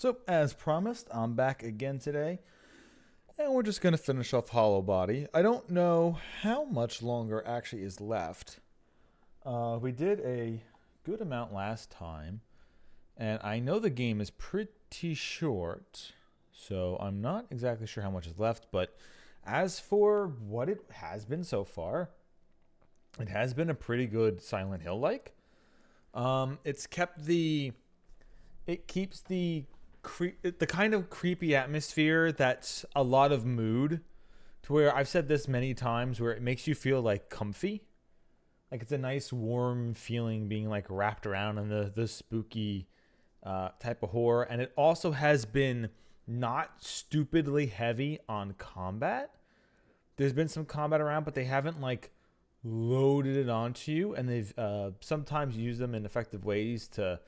So, as promised, I'm back again today, and we're just going to finish off Hollow Body. I don't know how much longer actually is left. We did a good amount last time, and I know the game is pretty short, so I'm not exactly sure how much is left, but as for what it has been so far, it has been a pretty good Silent Hill like. It's kept the it keeps the kind of creepy atmosphere that's a lot of mood, to where I've said this many times, where it makes you feel like comfy, like it's a nice warm feeling being like wrapped around in the spooky type of horror. And it also has been not stupidly heavy on combat. There's been some combat around, but they haven't like loaded it onto you, and they've sometimes used them in effective ways to,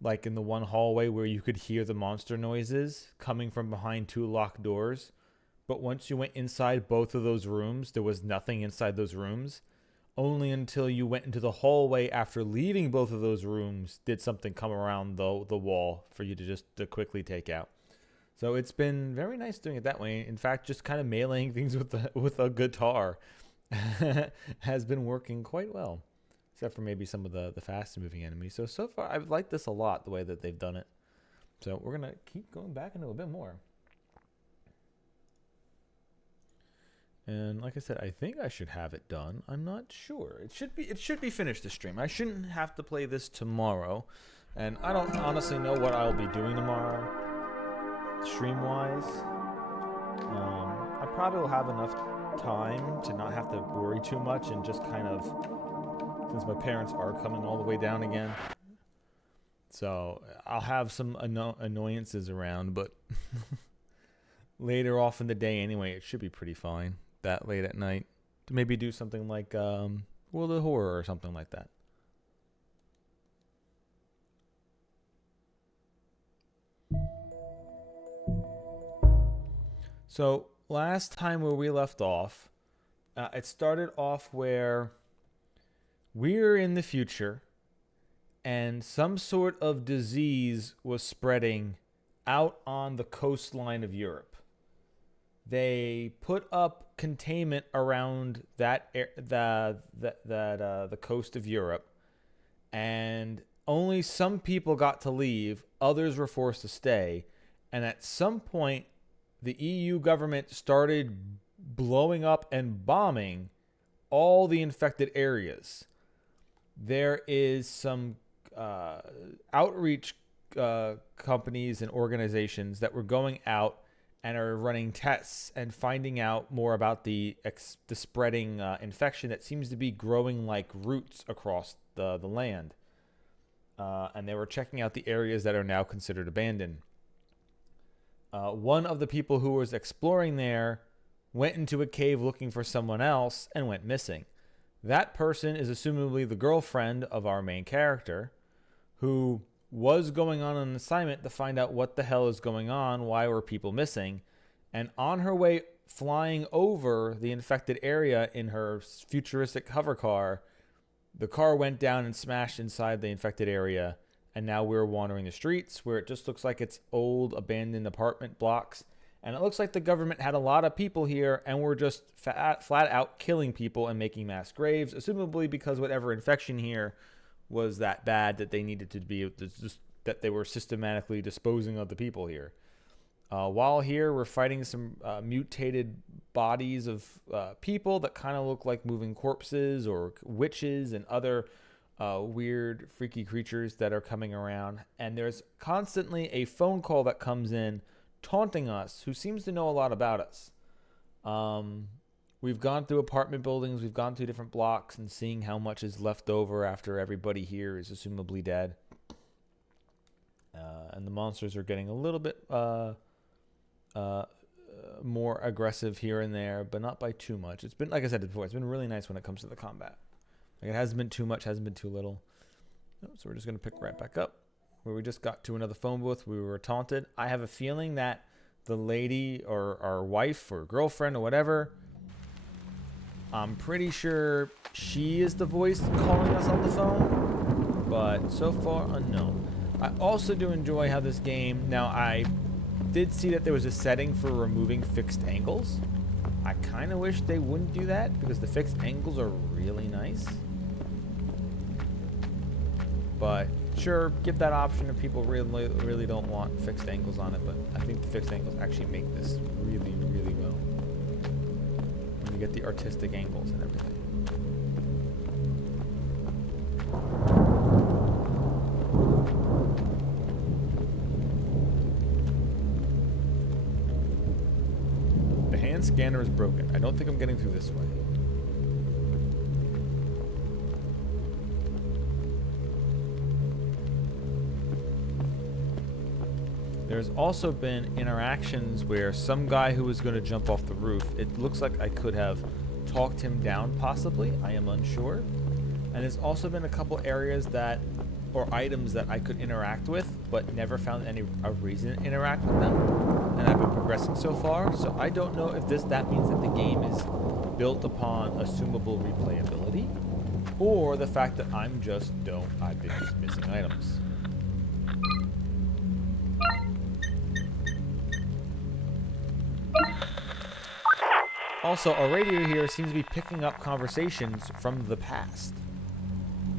like in the one hallway where you could hear the monster noises coming from behind two locked doors. But once you went inside both of those rooms, there was nothing inside those rooms. Only until you went into the hallway after leaving both of those rooms did something come around the wall for you to just to quickly take out. So it's been very nice doing it that way. In fact, just kind of meleeing things with a guitar has been working quite well, except for maybe some of the fast moving enemies. So far, I've liked this a lot, the way that they've done it. So we're going to keep going back into a bit more. And like I said, I think I should have it done. I'm not sure. It should be finished this stream. I shouldn't have to play this tomorrow. And I don't honestly know what I'll be doing tomorrow, stream-wise. I probably will have enough time to not have to worry too much, and just kind of, since my parents are coming all the way down again. So I'll have some annoyances around, but later off in the day anyway, it should be pretty fine. That late at night to maybe do something like World of Horror or something like that. So last time where we left off, it started off where we're in the future, and some sort of disease was spreading out on the coastline of Europe. They put up containment around the coast of Europe, and only some people got to leave. Others were forced to stay. And at some point, the EU government started blowing up and bombing all the infected areas. There is some outreach companies and organizations that were going out and are running tests and finding out more about the spreading infection that seems to be growing like roots across the land. And they were checking out the areas that are now considered abandoned. One of the people who was exploring there went into a cave looking for someone else and went missing. That person is assumably the girlfriend of our main character, who was going on an assignment to find out what the hell is going on, why were people missing, and on her way flying over the infected area in her futuristic hover car, the car went down and smashed inside the infected area, and now we're wandering the streets where it just looks like it's old abandoned apartment blocks, and it looks like the government had a lot of people here and were just flat out killing people and making mass graves, assumably because whatever infection here was that bad that they needed to be that they were systematically disposing of the people here. While here, we're fighting some mutated bodies of people that kind of look like moving corpses or witches and other weird, freaky creatures that are coming around. And there's constantly a phone call that comes in taunting us, who seems to know a lot about us. We've gone through apartment buildings, we've gone through different blocks, and seeing how much is left over after everybody here is assumably dead. And the monsters are getting a little bit more aggressive here and there, but not by too much. It's been, like I said before, it's been really nice when it comes to the combat. Like, it hasn't been too much, hasn't been too little. So we're just going to pick right back up where we just got to another phone booth. We were taunted. I have a feeling that the lady or our wife or girlfriend or whatever, I'm pretty sure she is the voice calling us on the phone, but so far unknown. I also do enjoy how this game, now I did see that there was a setting for removing fixed angles. I kind of wish they wouldn't do that because the fixed angles are really nice. But sure, give that option if people really don't want fixed angles on it, but I think the fixed angles actually make this really, really well. When you get the artistic angles and everything. The hand scanner is broken. I don't think I'm getting through this way. There's also been interactions where some guy who was going to jump off the roof, it looks like I could have talked him down possibly. I am unsure. And there's also been a couple areas that, or items that I could interact with, but never found a reason to interact with them. And I've been progressing so far, so I don't know if that means that the game is built upon assumable replayability, or the fact that I've been just missing items. Also, our radio here seems to be picking up conversations from the past.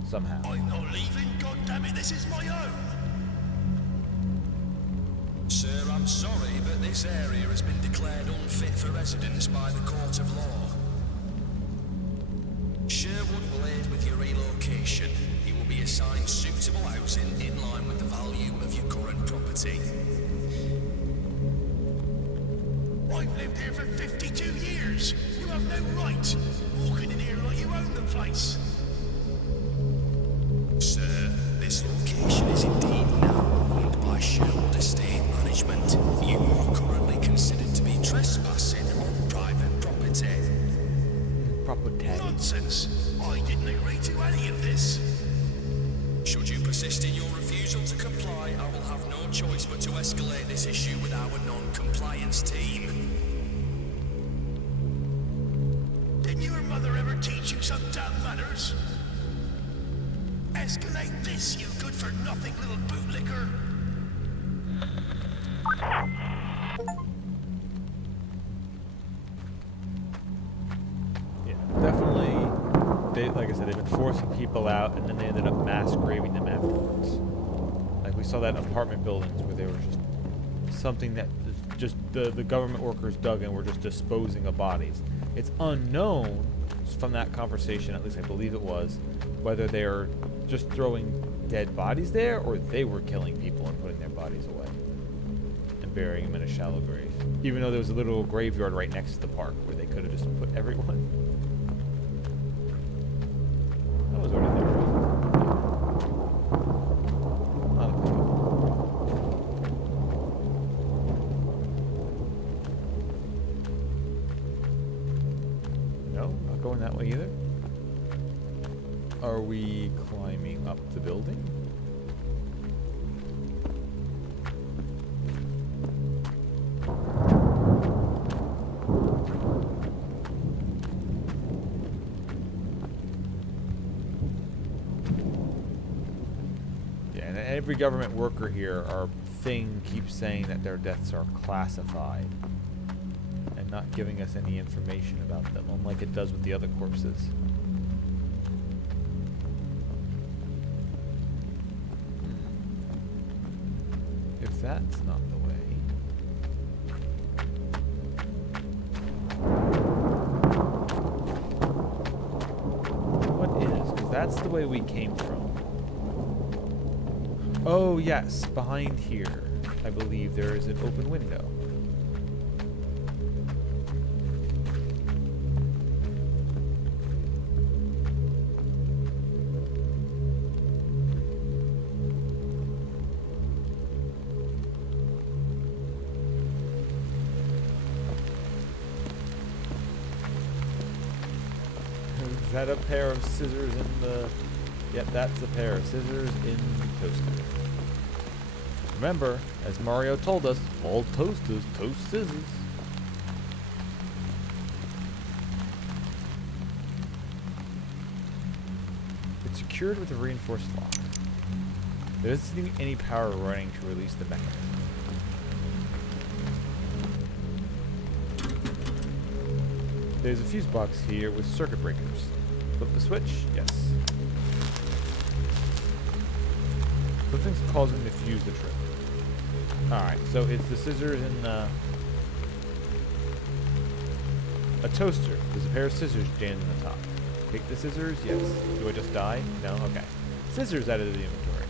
Somehow. I'm not leaving, goddammit, this is my home! Sir, I'm sorry, but this area has been declared unfit for residence by the Court of Law. Sherwood will aid with your relocation. You will be assigned suitable housing in line with the value of your current property. I've lived here for 52 years. You have no right walking in here like you own the place. Sir, this location is indeed now owned by Sherwood Estate Management. You are currently considered to be trespassing on private property. Property. Nonsense! I didn't agree to any of this. Should you persist in your refusal to comply, I will have no choice but to escalate this issue with our non-compliance team. Didn't your mother ever teach you some damn manners? Escalate this, you good-for-nothing little bootlicker! Yeah, definitely. Like I said, they've been forcing people out, and then they ended up mass graving them afterwards. Like we saw that in apartment buildings where they were just something that just the government workers dug and were just disposing of bodies. It's unknown from that conversation, at least I believe it was, whether they're just throwing dead bodies there or they were killing people and putting their bodies away and burying them in a shallow grave. Even though there was a little graveyard right next to the park where they could have just put everyone. That was already there. Not a big deal. No, not going that way either. Are we climbing up the building? Yeah, and every government worker here, our thing keeps saying that their deaths are classified and not giving us any information about them, unlike it does with the other corpses. If that's not the way. What is? Because that's the way we came from. Oh, yes. Behind here, I believe there is an open window. Is that a pair of scissors in the... Yep, that's a pair of scissors in the toaster. Remember, as Mario told us, all toasters toast scissors. It's secured with a reinforced lock. There doesn't seem to be any power running to release the mechanism. There's a fuse box here with circuit breakers. Flip the switch. Yes. Something's causing the fuse to trip. Alright, so it's the scissors and a toaster. There's a pair of scissors jammed in the top. Take the scissors. Yes. Do I just die? No? Okay. Scissors out of the inventory.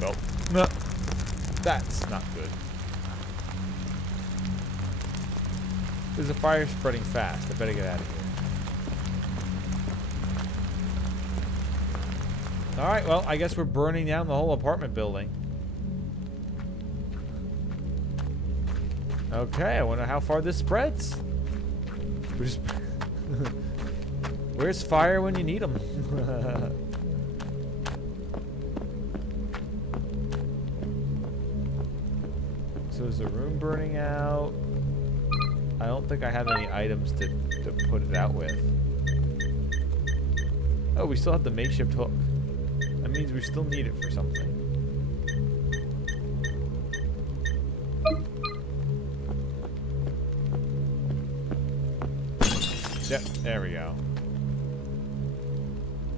Well, no. That's not good. There's a fire spreading fast. I better get out of here. Alright, well, I guess we're burning down the whole apartment building. Okay, I wonder how far this spreads. We're just where's fire when you need them? So is the room burning out? I don't think I have any items to put it out with. Oh, we still have the makeshift hook. That means we still need it for something. Yep, there we go.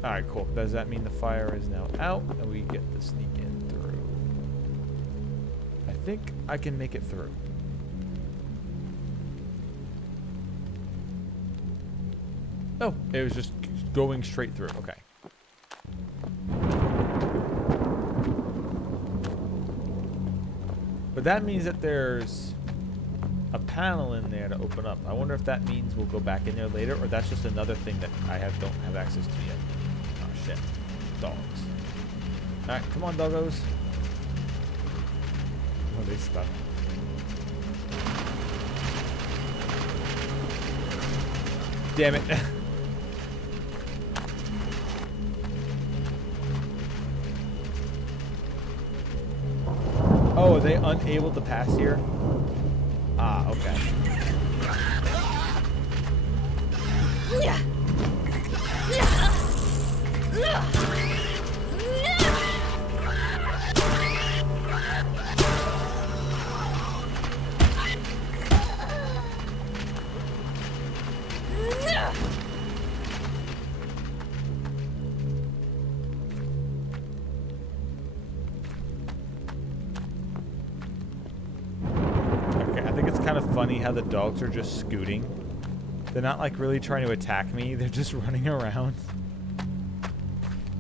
Alright, cool. Does that mean the fire is now out and we get to sneak in through? I think I can make it through. Oh, it was just going straight through. Okay. But that means that there's a panel in there to open up. I wonder if that means we'll go back in there later, or that's just another thing that I don't have access to yet. Oh shit. Dogs. Alright, come on, doggos. Oh, they stuck. Damn it. Oh, are they unable to pass here? Ah, okay. Funny how the dogs are just scooting. They're not like really trying to attack me. They're just running around.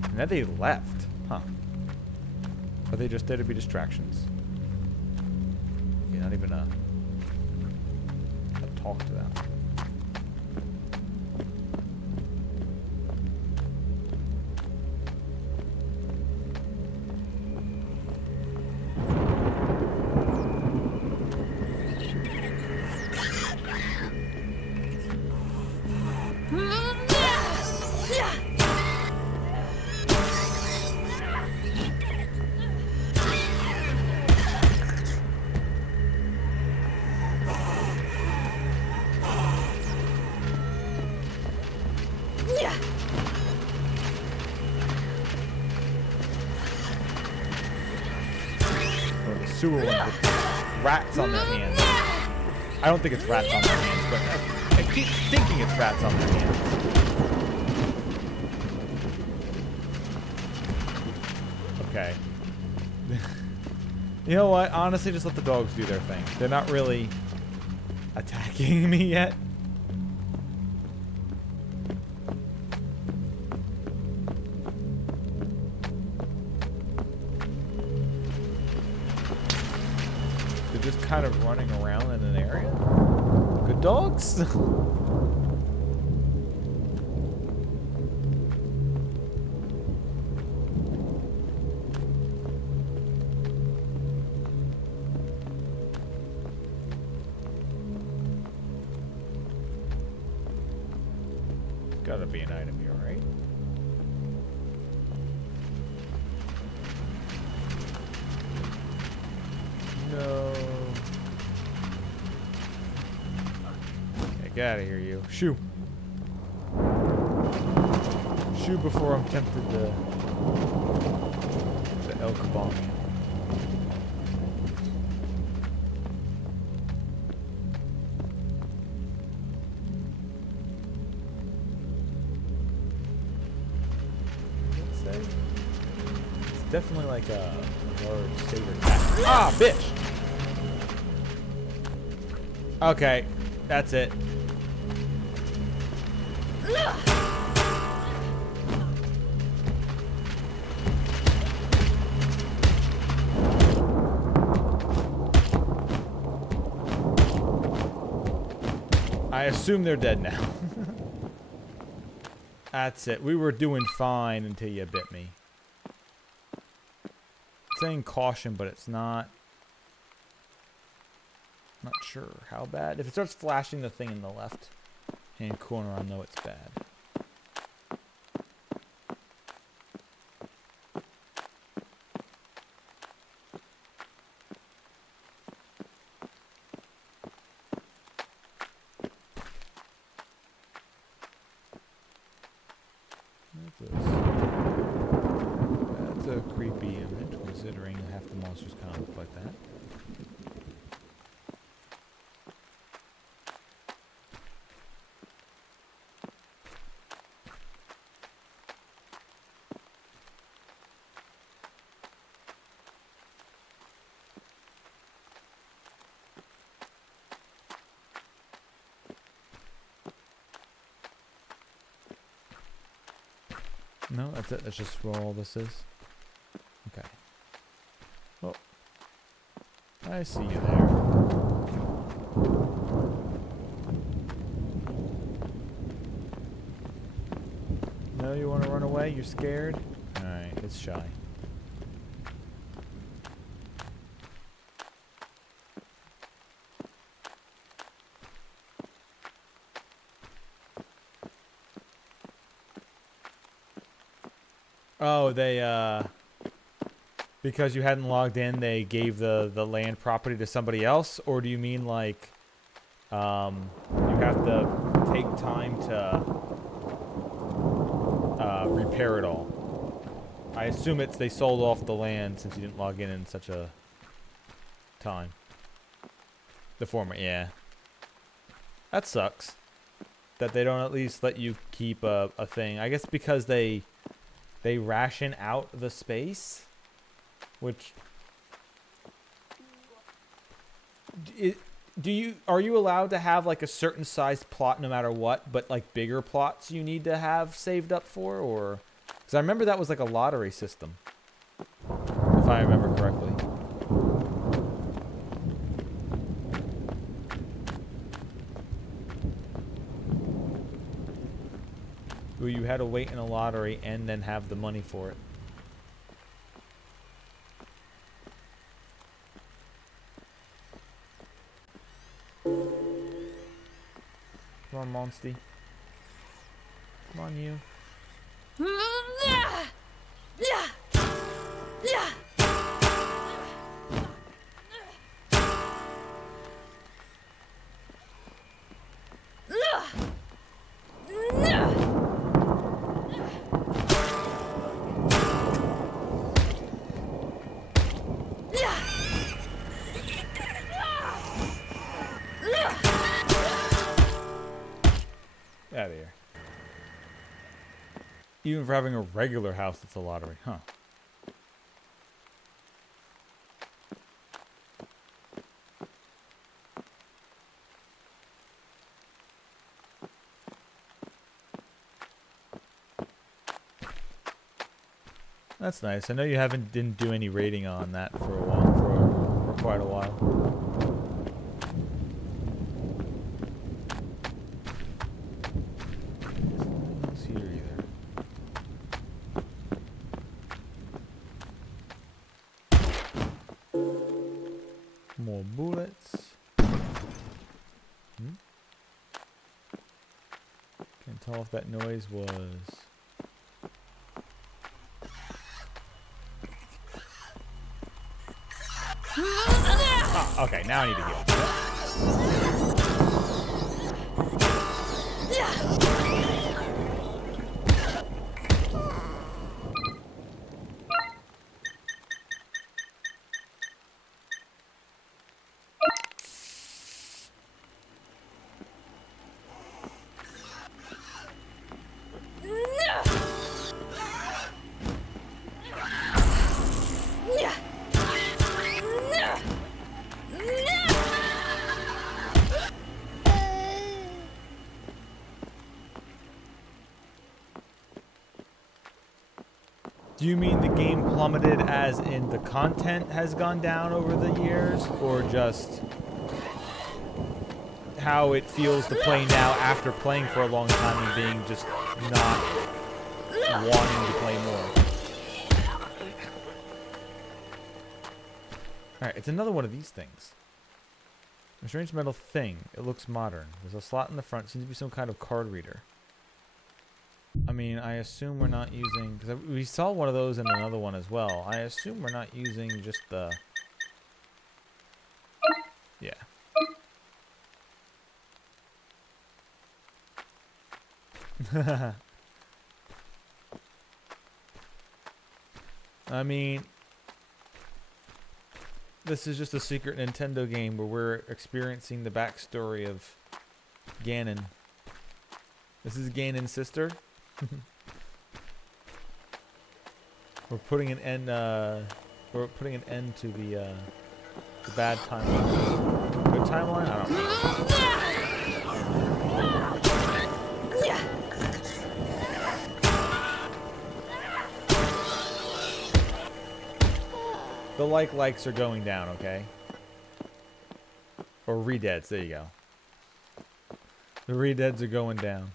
And then they left. Huh. Are they just there to be distractions? You're not even a talk to them. Sewer ones with rats on their hands. I don't think it's rats on their hands, but I keep thinking it's rats on their hands. Okay. You know what? Honestly, just let the dogs do their thing. They're not really attacking me yet. Just kind of running around in an area. Good dogs. Gotta be an item here, right? get out of here, you. Shoo. Shoo before I'm tempted to El Kabong. It's definitely like a large saber cat. Ah, bitch! Okay, that's it. I assume they're dead now. That's it. We were doing fine until you bit me. It's saying caution, but it's not. Not sure how bad. If it starts flashing the thing in the left hand corner, I know it's bad. That's a creepy image, considering half the monsters kind of look like that. No, that's it. That's just where all this is. Okay. Well, I see you there. No, you want to run away? You're scared? Alright, it's shy. Oh, they, because you hadn't logged in, they gave the land property to somebody else? Or do you mean, like, you have to take time to, repair it all? I assume it's they sold off the land since you didn't log in such a time. The former, yeah. That sucks. That they don't at least let you keep a thing. I guess because they ration out the space, which are you allowed to have like a certain size plot no matter what, but like bigger plots you need to have saved up for? Or because I remember that was like a lottery system, if I remember correctly. Where you had to wait in a lottery and then have the money for it. Come on, Monsty. Come on, you. Out of here. Even for having a regular house, it's a lottery, huh? That's nice. I know you didn't do any rating on that for a while, for quite a while. More bullets. Can't tell if that noise was. Ah, okay, now I need to get. Do you mean the game plummeted as in the content has gone down over the years, or just how it feels to play now after playing for a long time and being just not wanting to play more? Alright, it's another one of these things. A strange metal thing. It looks modern. There's a slot in the front. Seems to be some kind of card reader. I mean, I assume we're not using... Because we saw one of those in another one as well. I assume we're not using just the... Yeah. I mean... This is just a secret Nintendo game where we're experiencing the backstory of Ganon. This is Ganon's sister. We're putting an end. We're putting an end to the bad timeline. Good timeline? I don't know. The likes are going down, okay? Or redeads, there you go. The redeads are going down.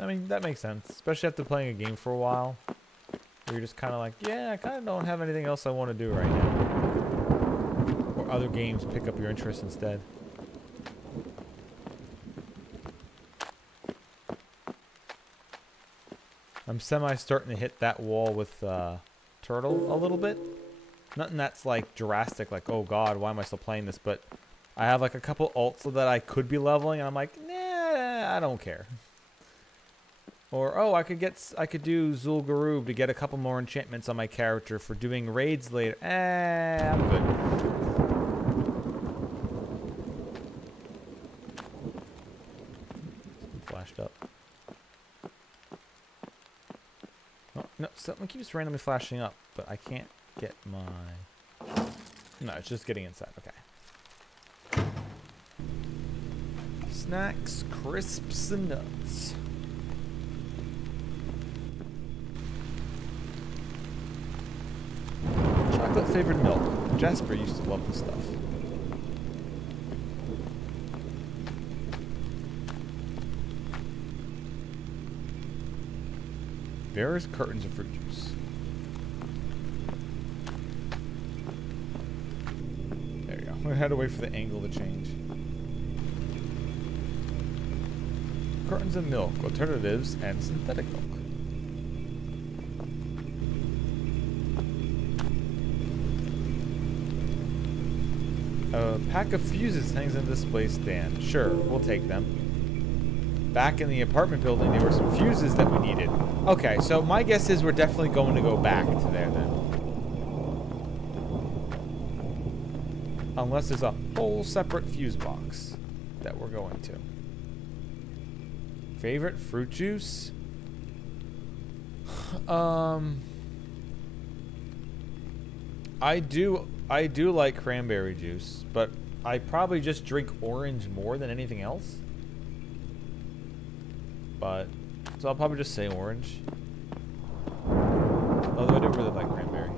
I mean, that makes sense, especially after playing a game for a while, where you're just kind of like, yeah, I kind of don't have anything else I want to do right now. Or other games pick up your interest instead. I'm starting to hit that wall with Turtle a little bit. Nothing that's like drastic, like, oh god, why am I still playing this? But I have like a couple ults that I could be leveling, and I'm like, nah, I don't care. Or, oh, I could do Zul'Gurub to get a couple more enchantments on my character for doing raids later. I'm good. Flashed up. Oh, no, something keeps randomly flashing up, but I can't get my... No, it's just getting inside. Okay. Snacks, crisps, and nuts. Chocolate flavored milk. Jasper used to love this stuff. Various cartons of fruit juice. There we go. We had to wait for the angle to change. Cartons of milk, alternatives, and synthetic milk. A pack of fuses hangs in the display stand. Sure, we'll take them. Back in the apartment building, there were some fuses that we needed. Okay, so my guess is we're definitely going to go back to there then. Unless there's a whole separate fuse box that we're going to. Favorite fruit juice? I do like cranberry juice, but I probably just drink orange more than anything else. But, so I'll probably just say orange. Although I do really like cranberry.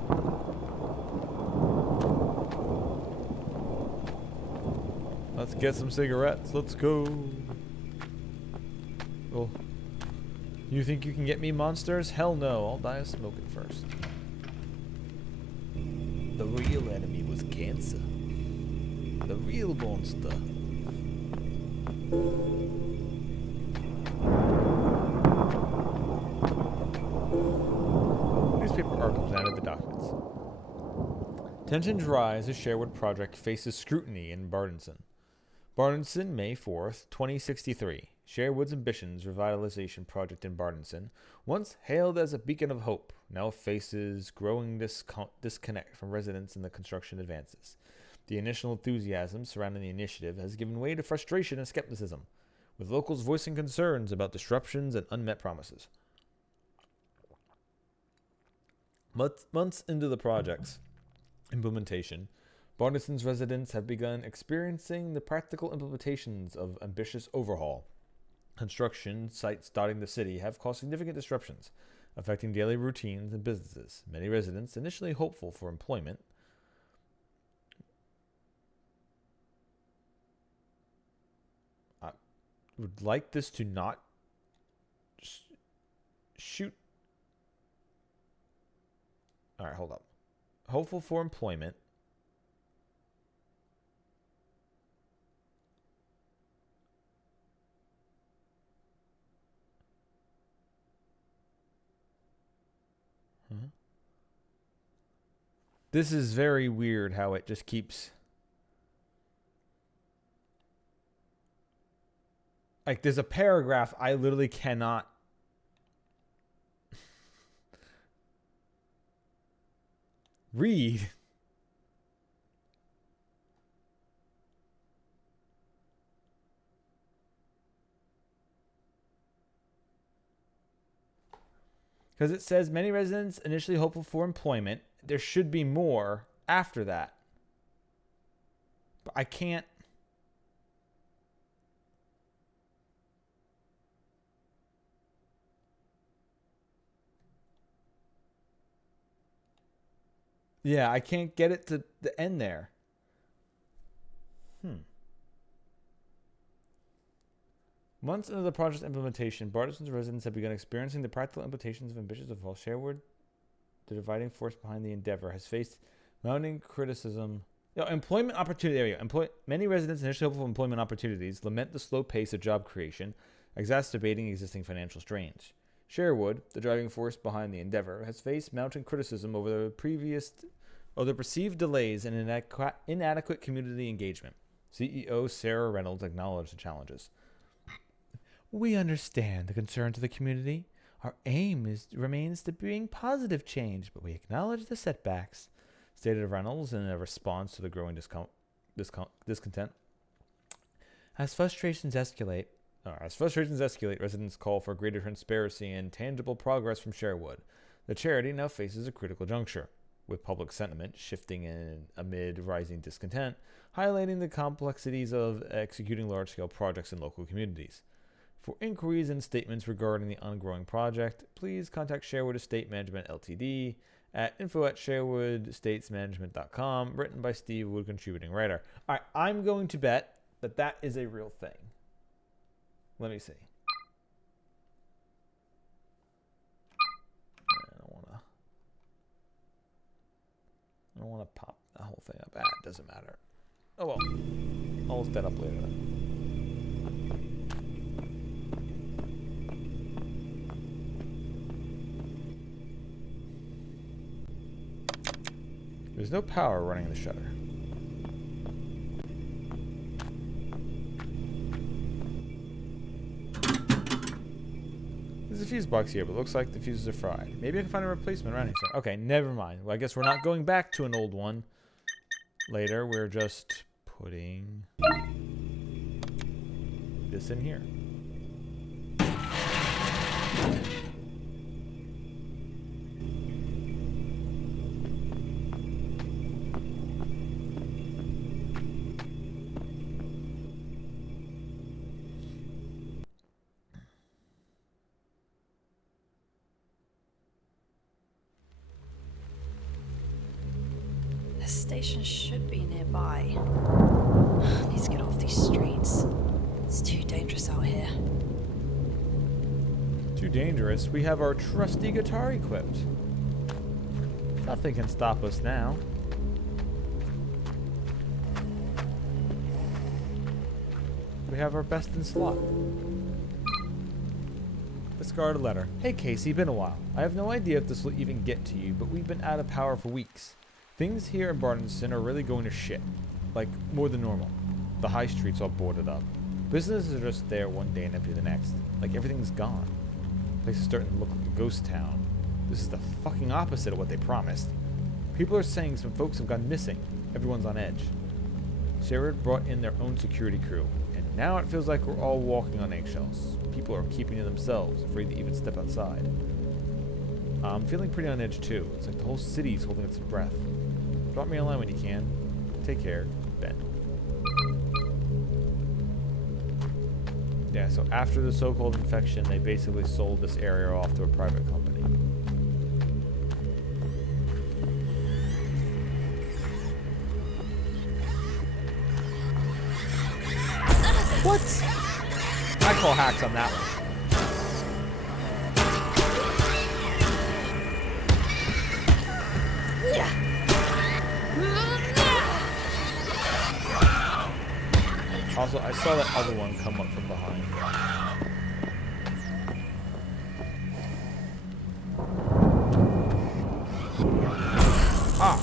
Let's get some cigarettes. Let's go. Oh. You think you can get me monsters? Hell no. I'll die of smoking first. The real enemy was cancer. The real monster. Newspaper articles added the documents. Tension dry as the Sherwood project faces scrutiny in Bardenson. Bardenson, May 4th, 2063. Sherwood's Ambitions revitalization project in Bardenson, once hailed as a beacon of hope, now faces growing disconnect from residents in the construction advances. The initial enthusiasm surrounding the initiative has given way to frustration and skepticism, with locals voicing concerns about disruptions and unmet promises. Months into the project's implementation, Bardenson's residents have begun experiencing the practical implications of ambitious overhaul. Construction sites dotting the city have caused significant disruptions, affecting daily routines and businesses. Many residents, initially hopeful for employment, would like this to not shoot. All right, hold up. Hopeful for employment. This is very weird how it just keeps... Like, there's a paragraph I literally cannot... read. Because it says many residents initially hopeful for employment. There should be more after that. But I can't. Yeah, I can't get it to the end there. Months into the project's implementation, Bardenson's residents have begun experiencing the practical implications of ambitious overhaul. Sherwood, the dividing force behind the endeavor, has faced mounting criticism. Employment opportunity. There we go. Many residents initially hopeful for employment opportunities lament the slow pace of job creation, exacerbating existing financial strains. Sherwood, the driving force behind the endeavor, has faced mounting criticism over the perceived delays and inadequate community engagement. CEO Sarah Reynolds acknowledged the challenges. We understand the concerns of the community. Our aim remains to bring positive change, but we acknowledge the setbacks, stated Reynolds in a response to the growing discontent. As frustrations escalate, residents call for greater transparency and tangible progress from Sherwood. The charity now faces a critical juncture, with public sentiment shifting amid rising discontent, highlighting the complexities of executing large-scale projects in local communities. For inquiries and statements regarding the ongoing project, please contact Sherwood Estate Management Ltd. at info@sherwoodstatesmanagement.com, written by Steve Wood, contributing writer. All right, I'm going to bet that that is a real thing. Let me see. I don't want to pop the whole thing up. It doesn't matter. Oh well. I'll look that up later then. There's no power running the shutter. There's a fuse box here, but it looks like the fuses are fried. Maybe I can find a replacement around here. Okay, never mind. Well, I guess we're not going back to an old one later. We're just putting this in here. Station should be nearby. Need to get off these streets. It's too dangerous out here. Too dangerous? We have our trusty guitar equipped. Nothing can stop us now. We have our best in slot. Discarded letter. Hey Casey, been a while. I have no idea if this will even get to you, but we've been out of power for weeks. Things here in Bardenson are really going to shit. Like, more than normal. The high streets all boarded up. Businesses are just there one day and empty the next. Like everything's gone. The place is starting to look like a ghost town. This is the fucking opposite of what they promised. People are saying some folks have gone missing. Everyone's on edge. Sherrod brought in their own security crew, and now it feels like we're all walking on eggshells. People are keeping to themselves, afraid to even step outside. I'm feeling pretty on edge too. It's like the whole city's holding its breath. Drop me a line when you can. Take care, Ben. Yeah, so after the so-called infection, they basically sold this area off to a private company. What? I call hacks on that one. Also, I saw that other one come up from behind. Ah.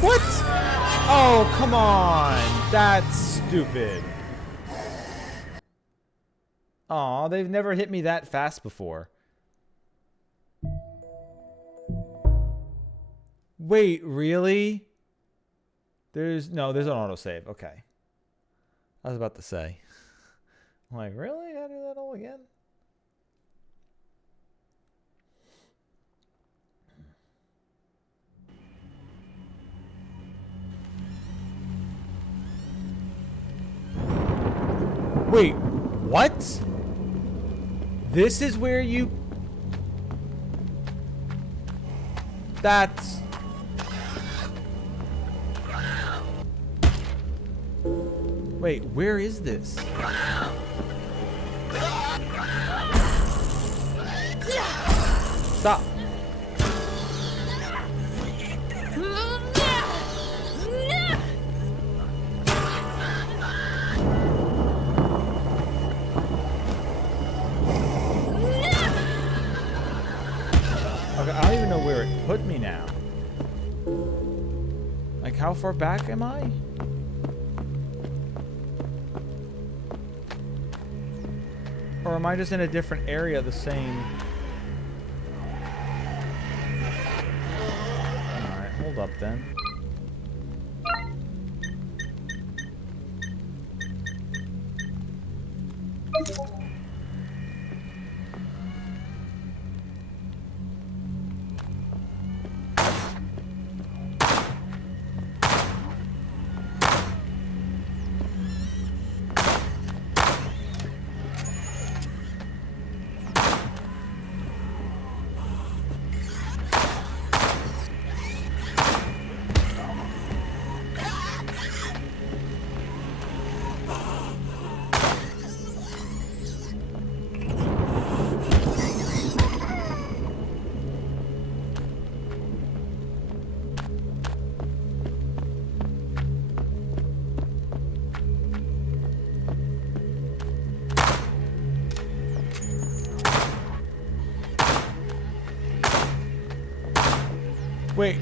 What? Oh, come on. That's stupid. Aw, they've never hit me that fast before. Wait, really? There's an autosave. Okay. I was about to say. I'm like, really? Gotta do that all again? Wait, what? This is where you... That's... Wait, where is this? Stop. Okay, I don't even know where it put me now. Like, how far back am I? Or am I just in a different area, the same... Alright, hold up then. Wait.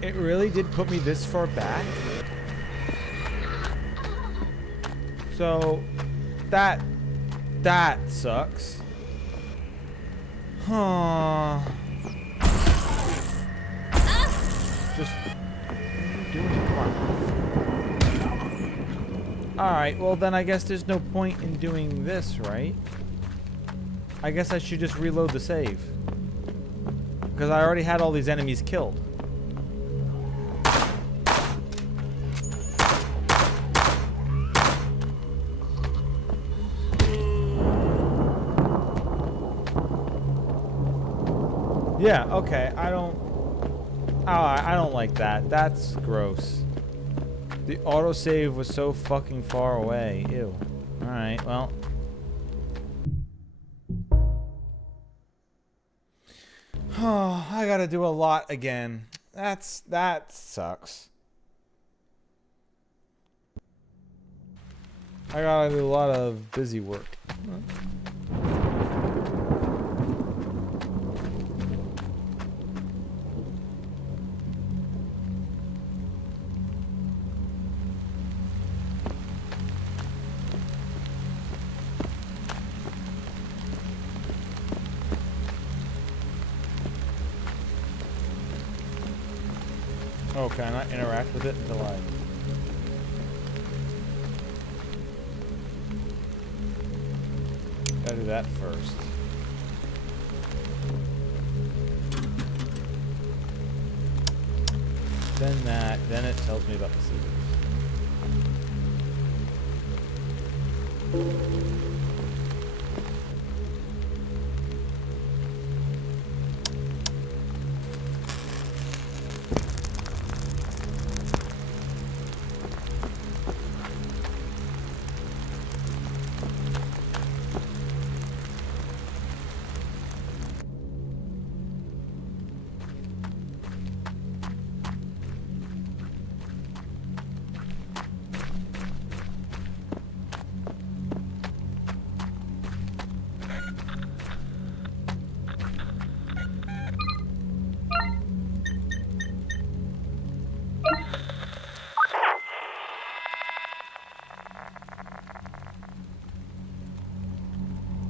It really did put me this far back? So, that sucks. Huh. Just, what are you doing? Come on. Alright, well then I guess there's no point in doing this, right? I guess I should just reload the save. Because I already had all these enemies killed. Yeah, okay. I don't like that. That's gross. The autosave was so fucking far away. Ew. Alright, well. Oh, I gotta do a lot again. That sucks. I gotta do a lot of busy work. Oh, can I not interact with it until I... Gotta do that first. Then that, then it tells me about the scissors.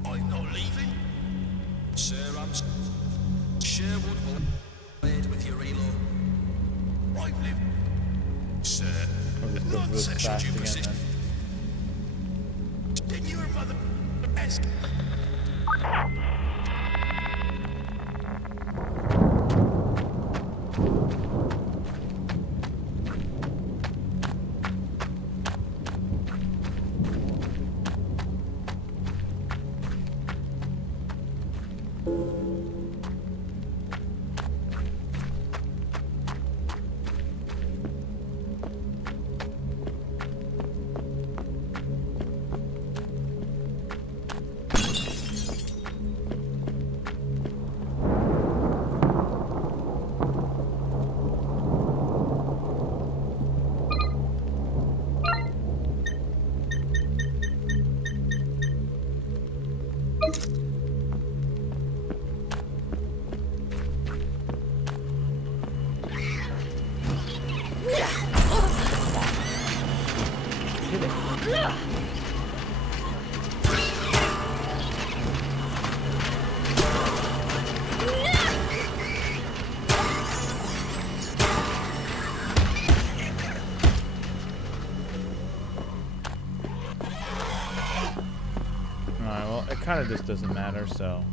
I'm not leaving. Sir, I'm Sherwood will played with your elo. I've lived. Sir, I'll just go through this nonsense, fast should you again persist? then. Didn't your mother ask? Alright, well, it kind of just doesn't matter, so...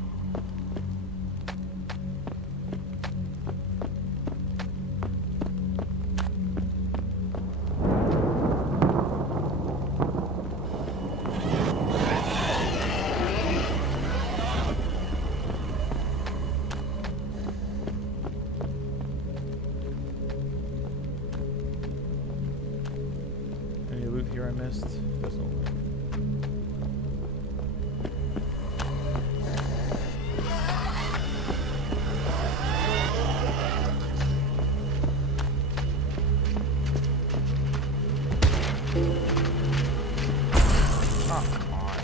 Any loot here I missed? There's no loot. Oh, come on.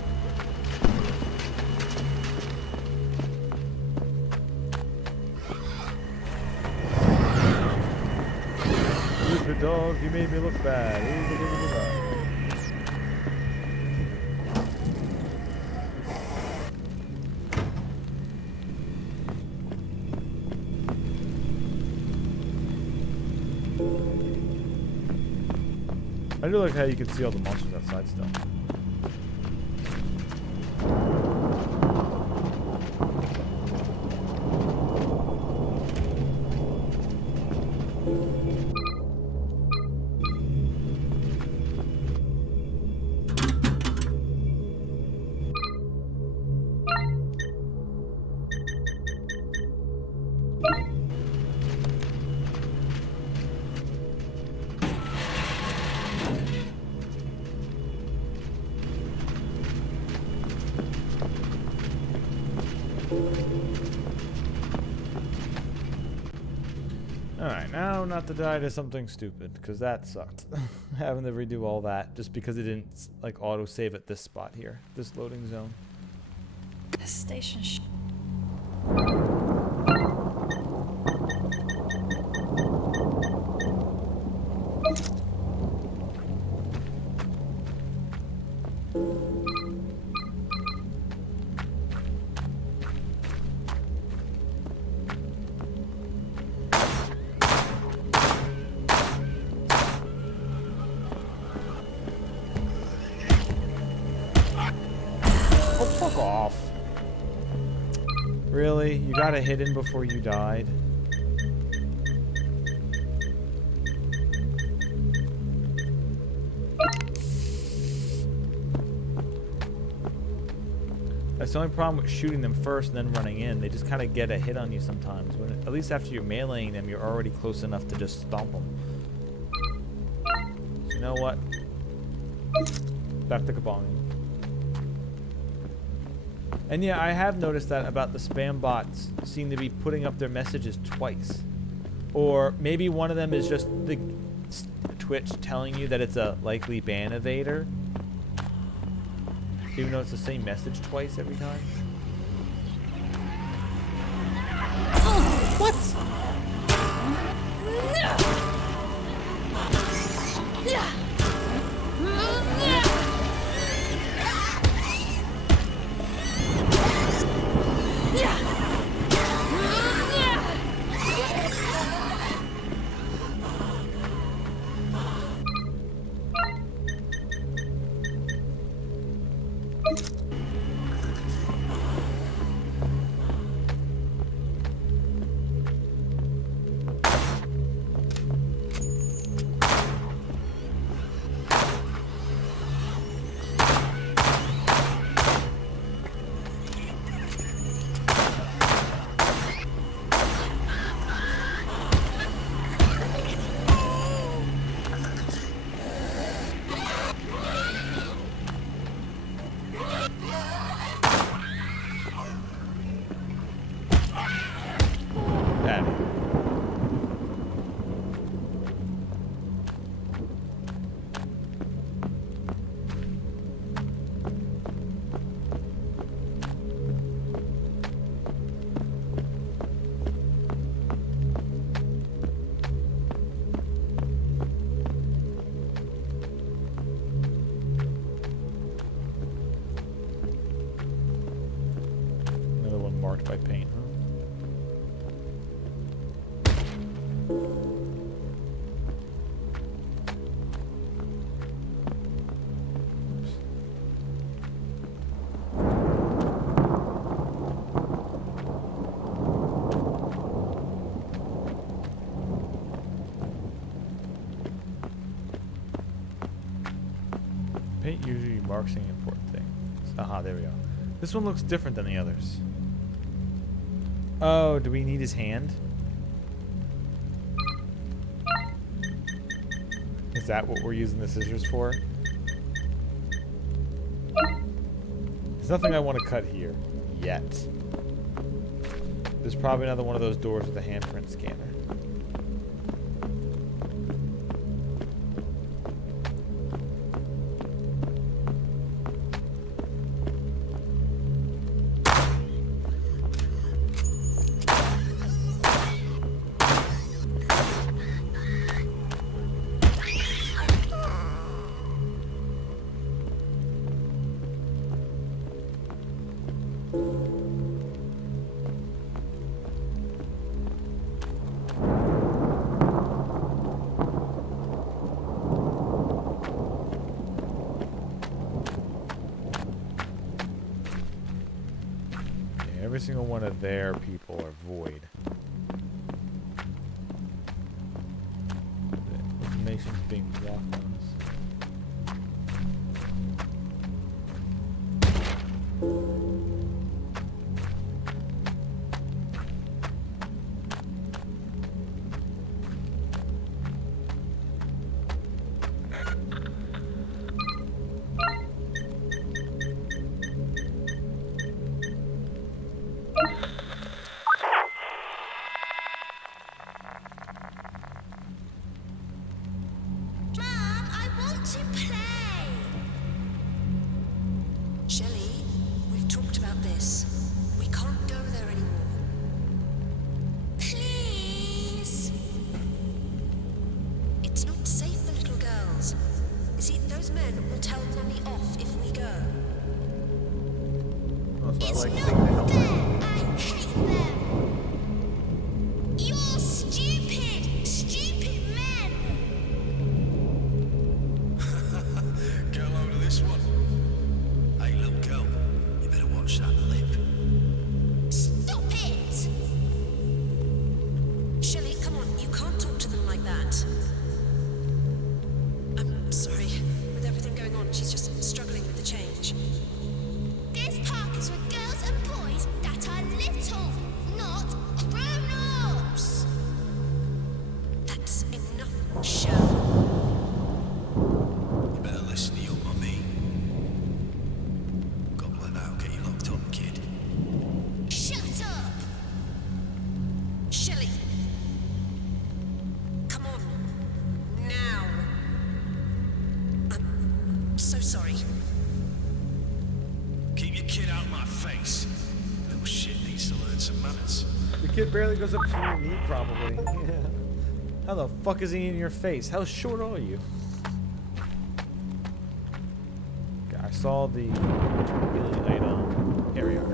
Stupid dog, you made me look bad. I do like how you can see all the monsters outside still. Alright, now not to die to something stupid, because that sucked. Having to redo all that just because it didn't like auto-save at this spot here, this loading zone. The station Really? You got a hidden before you died? That's the only problem with shooting them first and then running in. They just kind of get a hit on you sometimes. When, at least after you're meleeing them, you're already close enough to just stomp them. So you know what? Back to Kabong. And yeah, I have noticed that about the spam bots seem to be putting up their messages twice. Or maybe one of them is just the Twitch telling you that it's a likely ban evader. Even though it's the same message twice every time. What? By paint, huh? Paint usually marks an important thing. Aha, there we go. This one looks different than the others. Oh, do we need his hand? Is that what we're using the scissors for? There's nothing I want to cut here. Yet. There's probably another one of those doors with a handprint scanner. Every single one of their people are void. The information's being blocked on us. This one. Hey, little girl, you better watch that lip. Stop it! Shell. You better listen to your mummy. Goblin out, get you locked up, kid. Shut up! Shelley! Come on. Now. I'm so sorry. Keep your kid out of my face. Little shit needs to learn some manners. The kid barely goes up to your knee, probably. How the fuck is he in your face? How short are you? Okay, I saw the healing item. Here we are.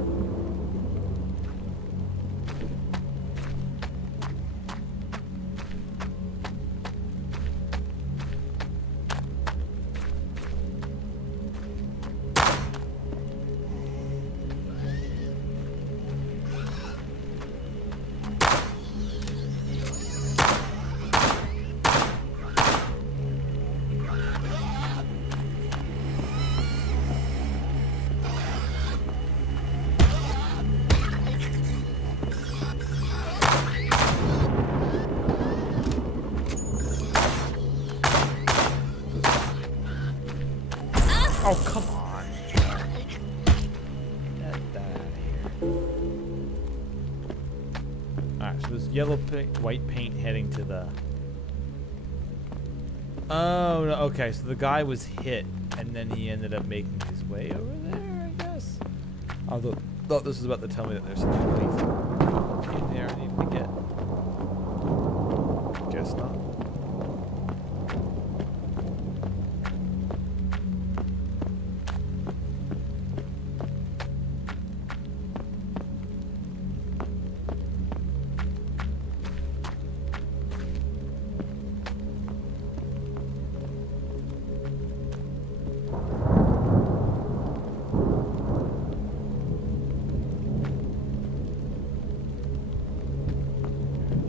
Oh, come on. Get that out of here. Alright, so there's yellow paint, white paint heading to the... Oh, no, okay, so the guy was hit, and then he ended up making his way over there, I guess. I thought this was about to tell me that there's something in there I need to get. Guess not.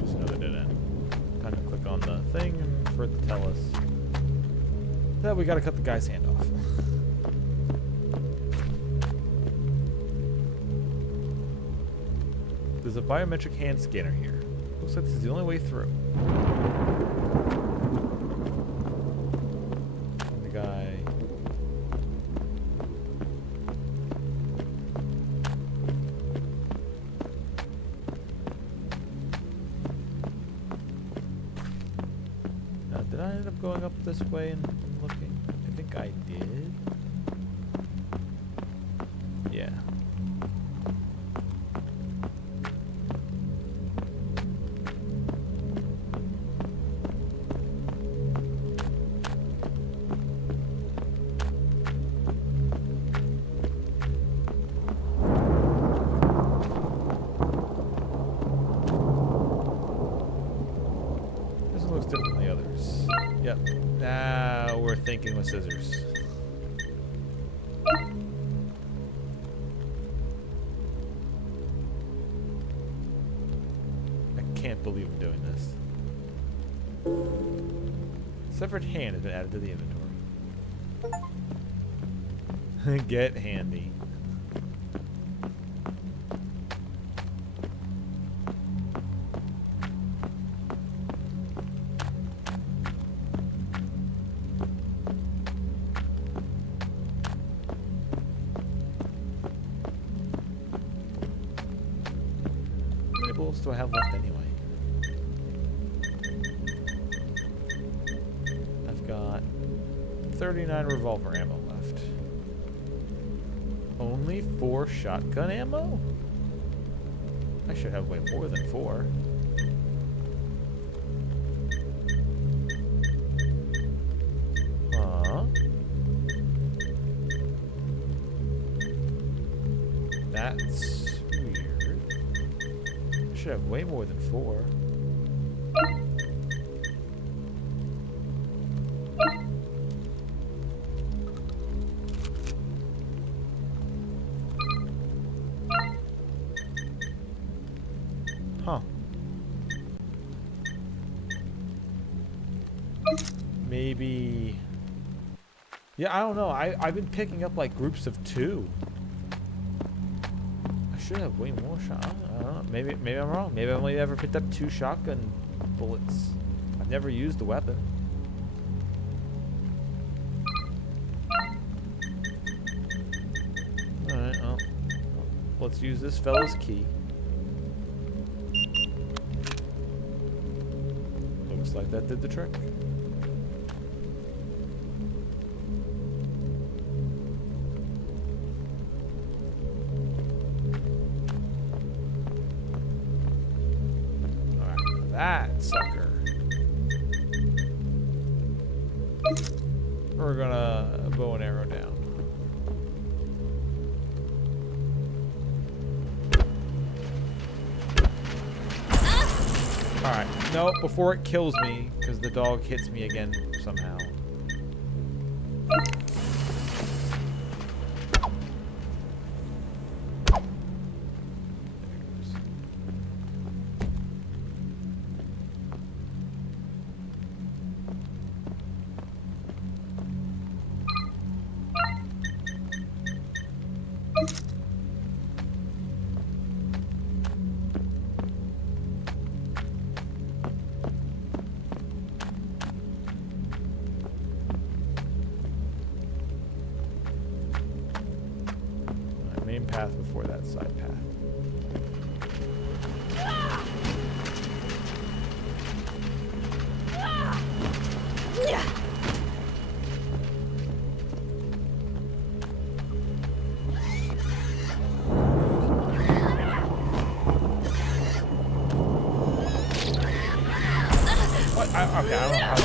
Just another dead end. Time to click on the thing and for it to tell us that we gotta cut the guy's hand off. There's a biometric hand scanner here. Looks like this is the only way through. And the guy. Now, did I end up going up this way and looking? I think I did. Yeah. This one looks different than the others. Yep. Now we're thinking with scissors. I can't believe I'm doing this. Severed hand has been added to the inventory. Get handy. How many bullets do I have left anyway? I've got 39 revolver ammo left. Only 4 shotgun ammo? I should have way more than 4. Huh? That's weird. I should have way more than 4. Huh. Maybe... Yeah, I don't know. I've been picking up like groups of 2. I should have way more shot. I don't know. Maybe I'm wrong. Maybe I've only ever picked up 2 shotgun bullets. I've never used the weapon. Alright, well, let's use this fella's key. Looks like that did the trick. Alright, that sucker. We're gonna bow and arrow down. Alright, no, before it kills me, because the dog hits me again somehow. Main path before that side path. What? Okay, I don't know how to...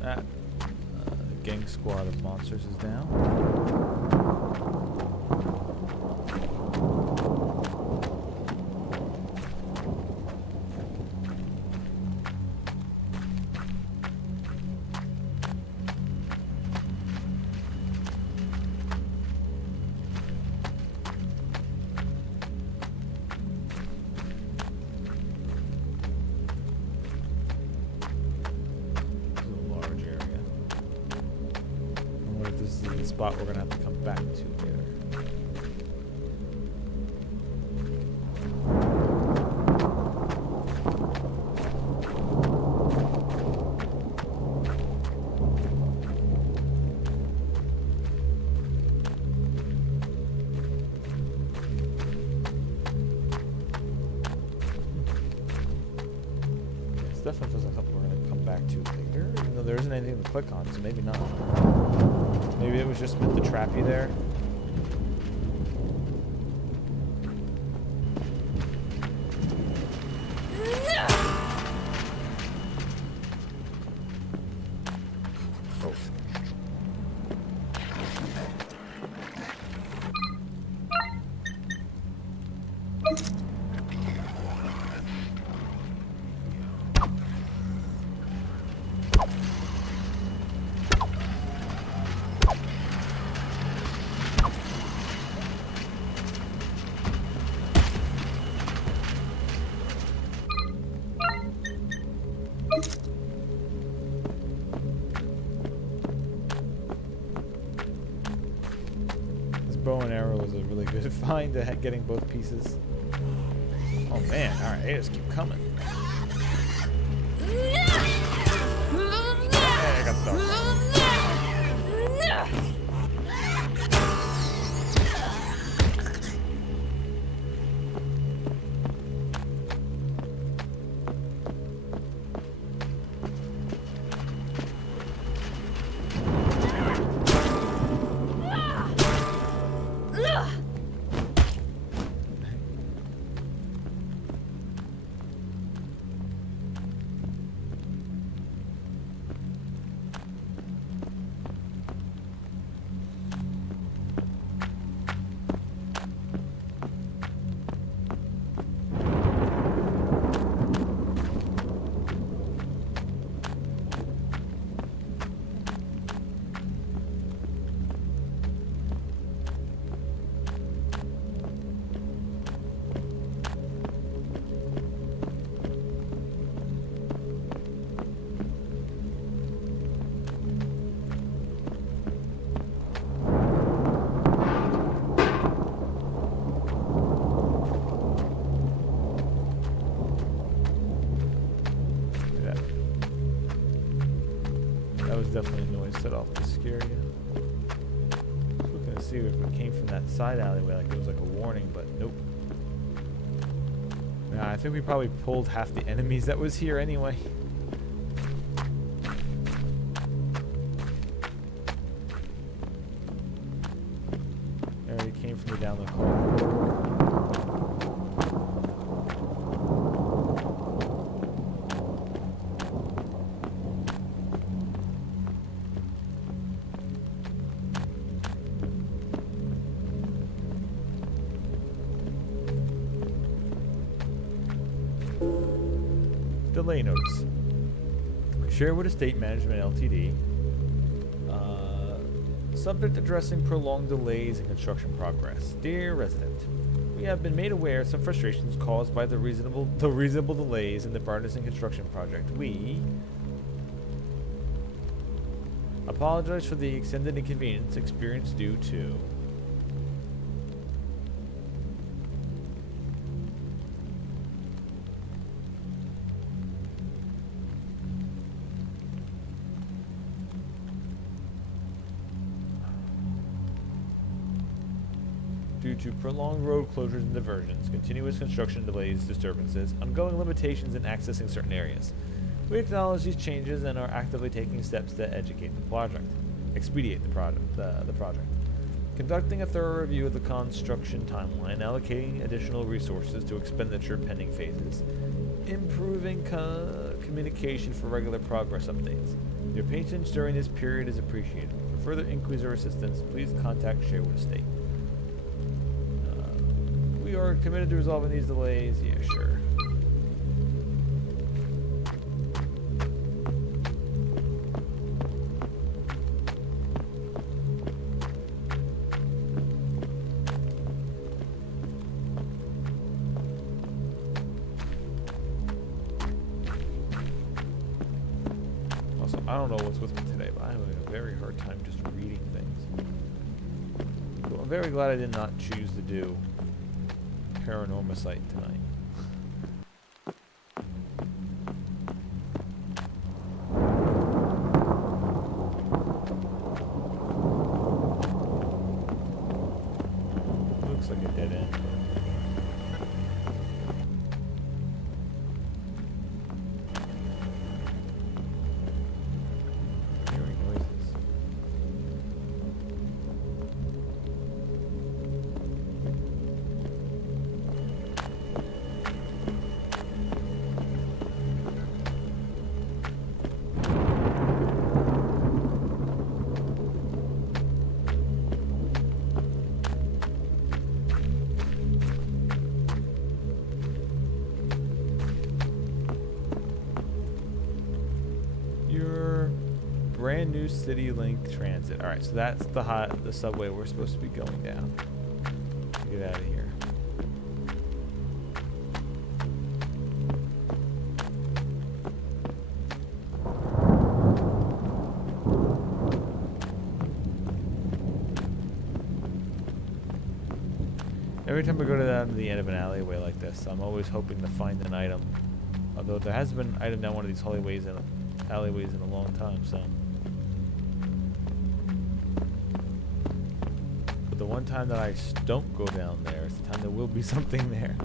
That gang squad of monsters is down. Spot we're gonna have to come back to later. This definitely feels like something we're gonna come back to later, even though there isn't anything to click on, so maybe not. Maybe it was just meant to trap you there. Oh. Bow and arrow is a really good find at getting both pieces. Oh man, alright, they just keep coming. Hey, I got the dog. definitely a noise set off to scare you. Looking to see if it came from that side alleyway, like it was like a warning, but nope. Yeah, I think we probably pulled half the enemies that was here anyway. There, he came from the down the corridor. Delay notice. Sherwood Estate Management Ltd. Subject addressing prolonged delays in construction progress. Dear resident, we have been made aware of some frustrations caused by the reasonable delays in the Barneson construction project. We apologize for the extended inconvenience experienced due to prolonged road closures and diversions, continuous construction delays, disturbances, ongoing limitations in accessing certain areas. We acknowledge these changes and are actively taking steps to expedite the project. Conducting a thorough review of the construction timeline, allocating additional resources to expenditure pending phases, improving communication for regular progress updates. Your patience during this period is appreciated. For further inquiries or assistance, please contact Sherwood Estate. We are committed to resolving these delays. Yeah, sure. Also, I don't know what's with me today, but I'm having a very hard time just reading things. So I'm very glad I did not choose to do Paranormal Site tonight. Looks like a dead end. Hearing noises. Brand new City Link Transit. All right, so that's the subway we're supposed to be going down. Get out of here. Every time I go to the end of an alleyway like this, I'm always hoping to find an item. Although there hasn't been an item down one of these alleyways in a long time, so. But the one time that I don't go down there is the time there will be something there.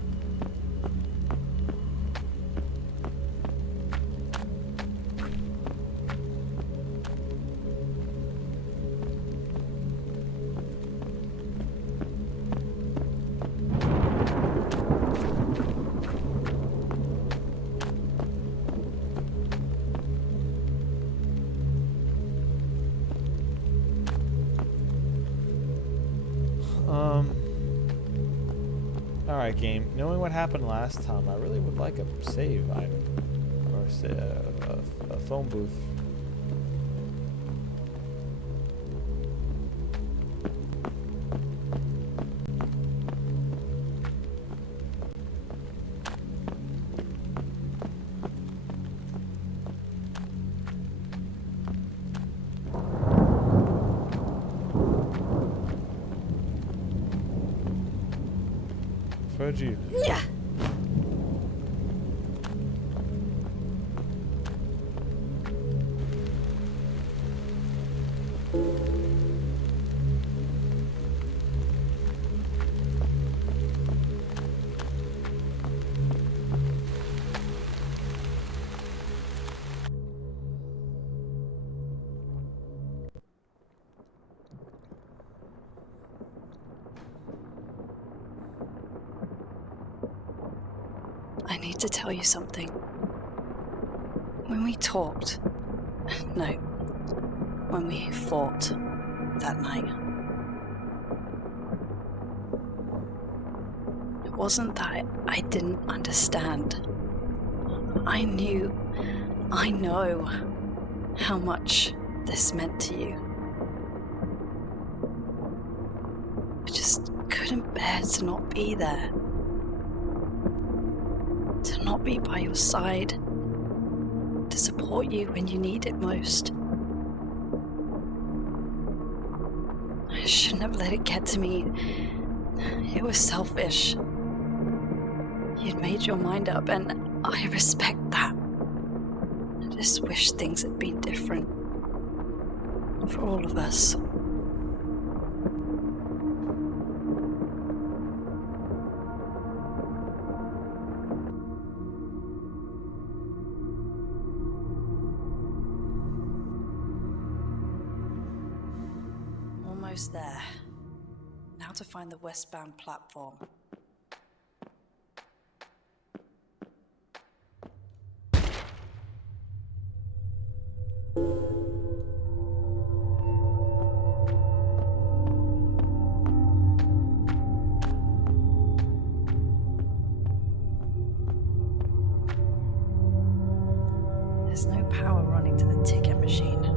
Alright, game. Knowing what happened last time, I really would like a save item. Or a phone booth. You. Yeah. I need to tell you something. When we talked... No. When we fought that night. It wasn't that I didn't understand. I know how much this meant to you. I just couldn't bear to not be there. To not be by your side. To support you when you need it most. I shouldn't have let it get to me. It was selfish. You'd made your mind up, and I respect that. I just wish things had been different. For all of us. Almost there. Now to find the westbound platform. There's no power running to the ticket machine. Well,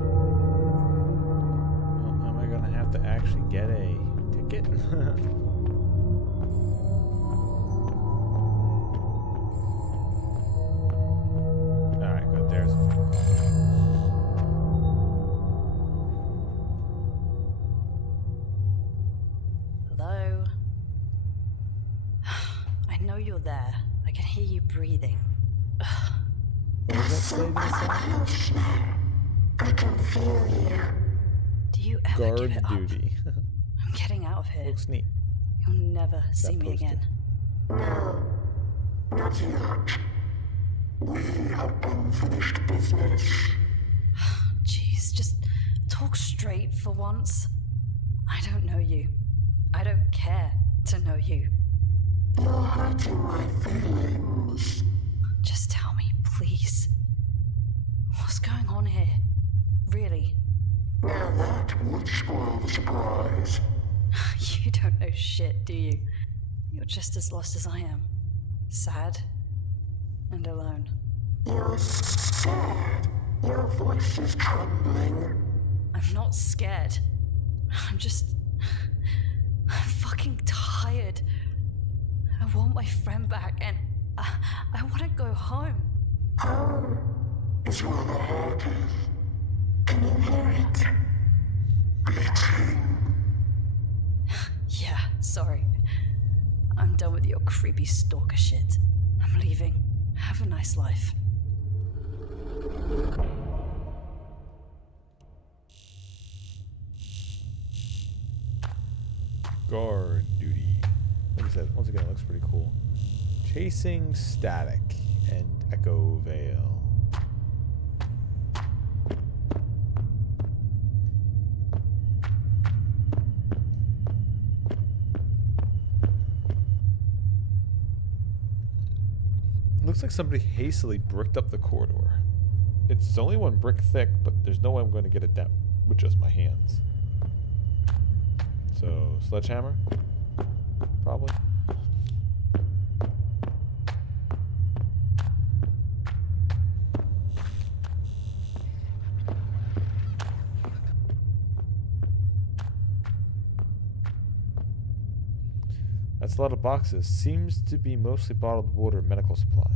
am I gonna have to actually get a ticket? Alright, good. There's a phone call. Hello? I know you're there. I can hear you breathing. What was that lady say? I can feel you. Do you ever give Guard it up? duty. I'm getting out of here. Looks neat. You'll never see me poster. again. No, not yet. We have unfinished business. Jeez, just talk straight for once. I don't know you. I don't care to know you. You're hurting my feelings. Just tell me, please. What's going on here? Really? Now that would spoil the surprise. You don't know shit, do you? You're just as lost as I am. Sad and alone. You're scared. Your voice is trembling. I'm not scared. I'm fucking tired. I want my friend back, and I want to go home. Home is where the heart is. Can you hear it? Beating. Yeah, sorry. I'm done with your creepy stalker shit. I'm leaving. Have a nice life. Guard duty. Like I said, once again, it looks pretty cool. Chasing Static and Echo Vale. Looks like somebody hastily bricked up the corridor. It's only one brick thick, but there's no way I'm going to get it down with just my hands. So, sledgehammer? Probably. That's a lot of boxes. Seems to be mostly bottled water and medical supplies.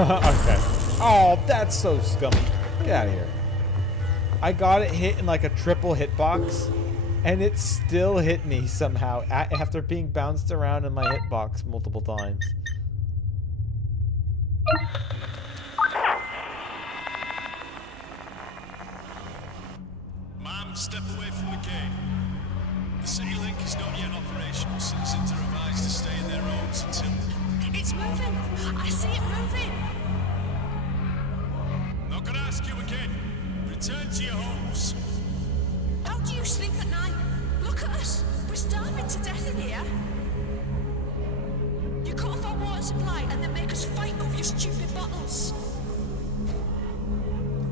Okay. Oh, that's so scummy. Get out of here. I got it hit in like a triple hitbox, and it still hit me somehow after being bounced around in my hitbox multiple times. Ma'am, step away from the gate. The City Link is not yet operational. Citizens are advised to stay in their homes until... It's moving. I see it moving. Not gonna ask you again. Return to your homes. How do you sleep at night? Look at us. We're starving to death in here. You cut off our water supply and then make us fight over your stupid bottles.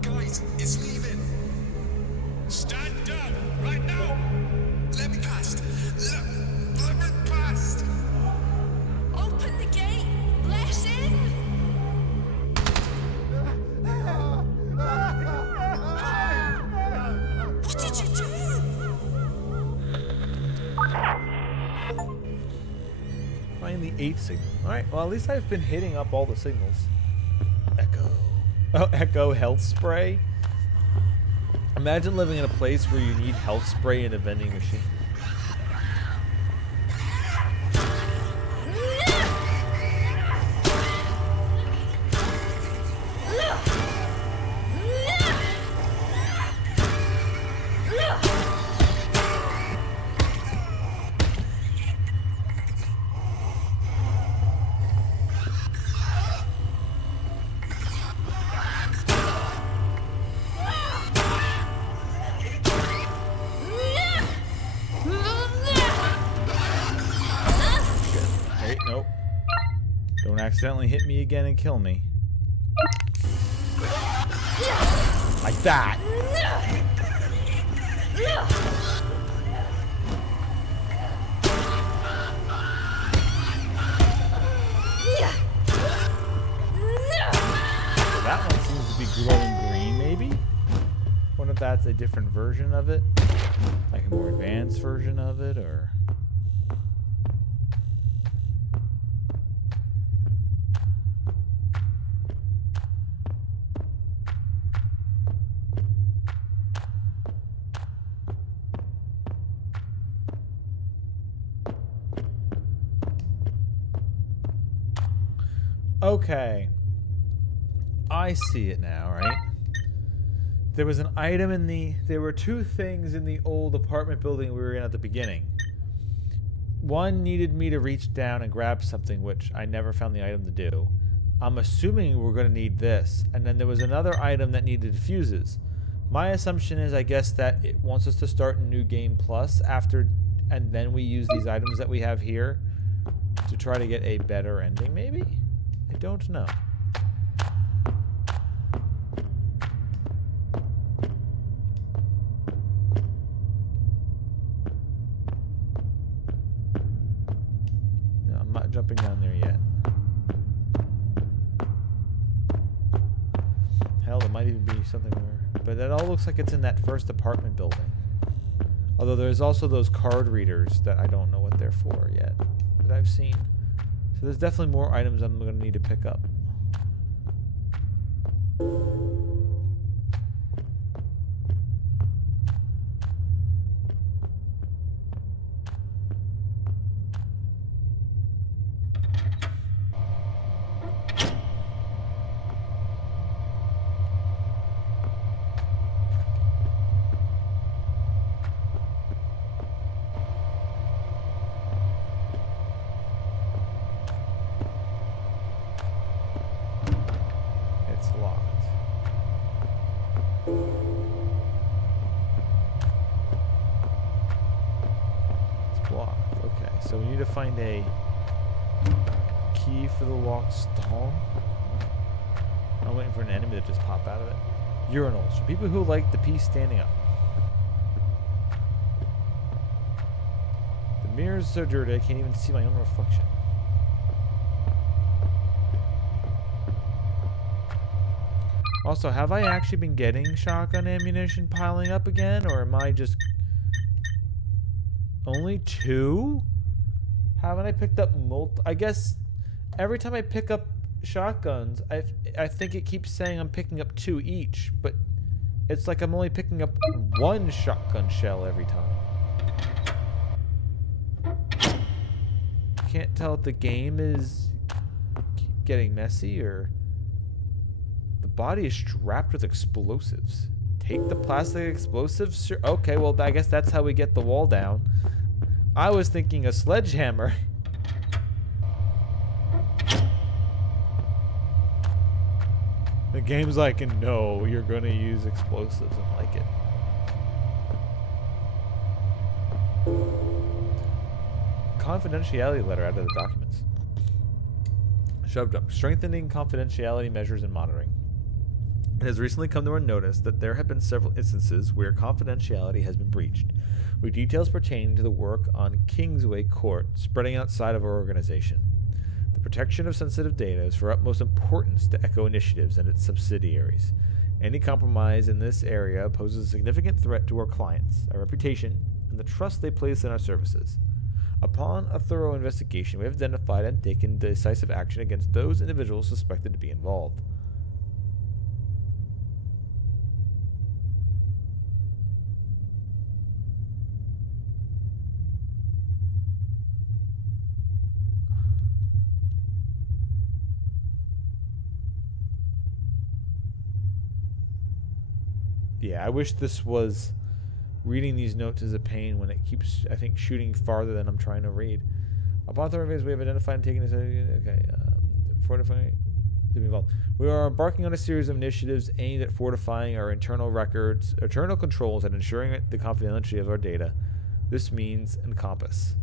Guys, it's leaving. Stand down, right now. Let me past. Let me past. Open the gate. Let us in. What did you do? Find the 8 signal. Alright, well at least I've been hitting up all the signals. Echo. Oh, Echo health spray? Imagine living in a place where you need health spray in a vending machine. Hey, nope. Don't accidentally hit me again and kill me. Like that. So that one seems to be glowing green, maybe? Wonder if that's a different version of it? Like a more advanced version of it, or... Okay. I see it now, right? There was an item in the... There were two things in the old apartment building we were in at the beginning. One needed me to reach down and grab something, which I never found the item to do. I'm assuming we're going to need this. And then there was another item that needed fuses. My assumption is, I guess, that it wants us to start New Game Plus after... And then we use these items that we have here to try to get a better ending, maybe? I don't know. No, I'm not jumping down there yet. Hell, there might even be something where... But it all looks like it's in that first apartment building. Although there's also those card readers that I don't know what they're for yet that I've seen. So there's definitely more items I'm going to need to pick up. It's locked. It's blocked. Okay, so we need to find a key for the locked stall. I'm waiting for an enemy to just pop out of it. Urinals. For people who like the piece standing up. The mirror is so dirty I can't even see my own reflection. Also, have I actually been getting shotgun ammunition piling up again, or am I just... Only 2? Haven't I picked up I guess every time I pick up shotguns. I think it keeps saying I'm picking up 2 each, but it's like I'm only picking up 1 shotgun shell every time. Can't tell if the game is getting messy or the body is strapped with explosives. Take the plastic explosives? Sure. Okay, well, I guess that's how we get the wall down. I was thinking a sledgehammer. The game's like, no, you're going to use explosives. I like it. Confidentiality letter out of the documents. Shoved up. Strengthening confidentiality measures and monitoring. It has recently come to our notice that there have been several instances where confidentiality has been breached, with details pertaining to the work on Kingsway Court spreading outside of our organization. The protection of sensitive data is of utmost importance to Echo Initiatives and its subsidiaries. Any compromise in this area poses a significant threat to our clients, our reputation, and the trust they place in our services. Upon a thorough investigation, we have identified and taken decisive action against those individuals suspected to be involved. Yeah, I wish this was... Reading these notes is a pain when it keeps, I think, shooting farther than I'm trying to read. Upon thorough investigation, we have identified and taken this... Okay, fortifying... To be involved. We are embarking on a series of initiatives aimed at fortifying our internal records, internal controls, and ensuring the confidentiality of our data. This means encompass.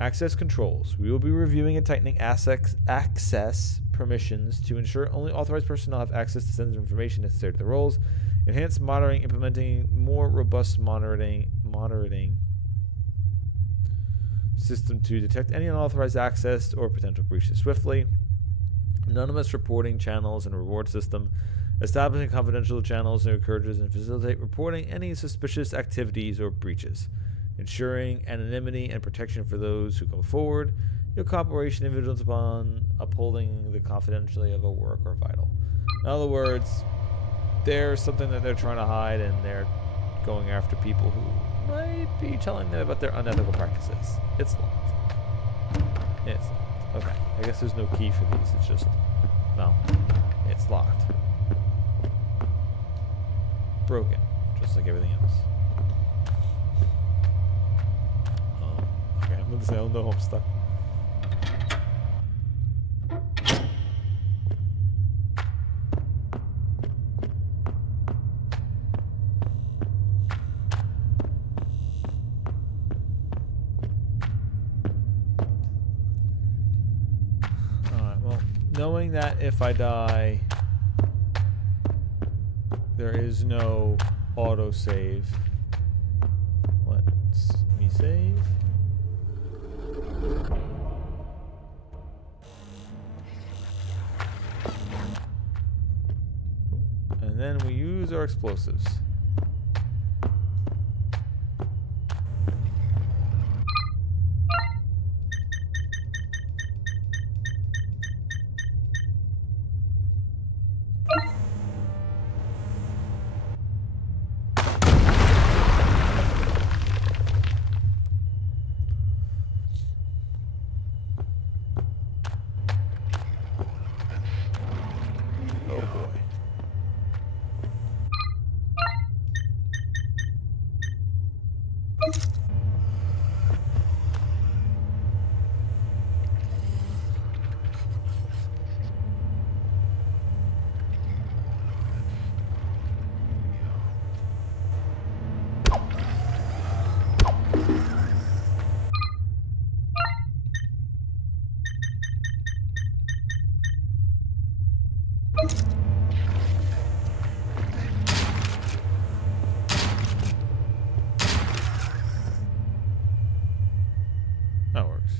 Access controls. We will be reviewing and tightening access permissions to ensure only authorized personnel have access to sensitive information necessary to the roles. Enhanced monitoring, implementing more robust monitoring system to detect any unauthorized access or potential breaches swiftly. Anonymous reporting channels and reward system. Establishing confidential channels and encourages and facilitate reporting any suspicious activities or breaches. Ensuring anonymity and protection for those who come forward. Your cooperation and vigilance upon upholding the confidentiality of a work are vital. In other words, there's something that they're trying to hide, and they're going after people who might be telling them about their unethical practices. It's locked. It's locked. Okay. I guess there's no key for these. It's just, well, it's locked. Broken, just like everything else. Okay, I'm gonna say, oh no, I'm stuck. Knowing that if I die, there is no autosave. Let's me save. And then we use our explosives. That works.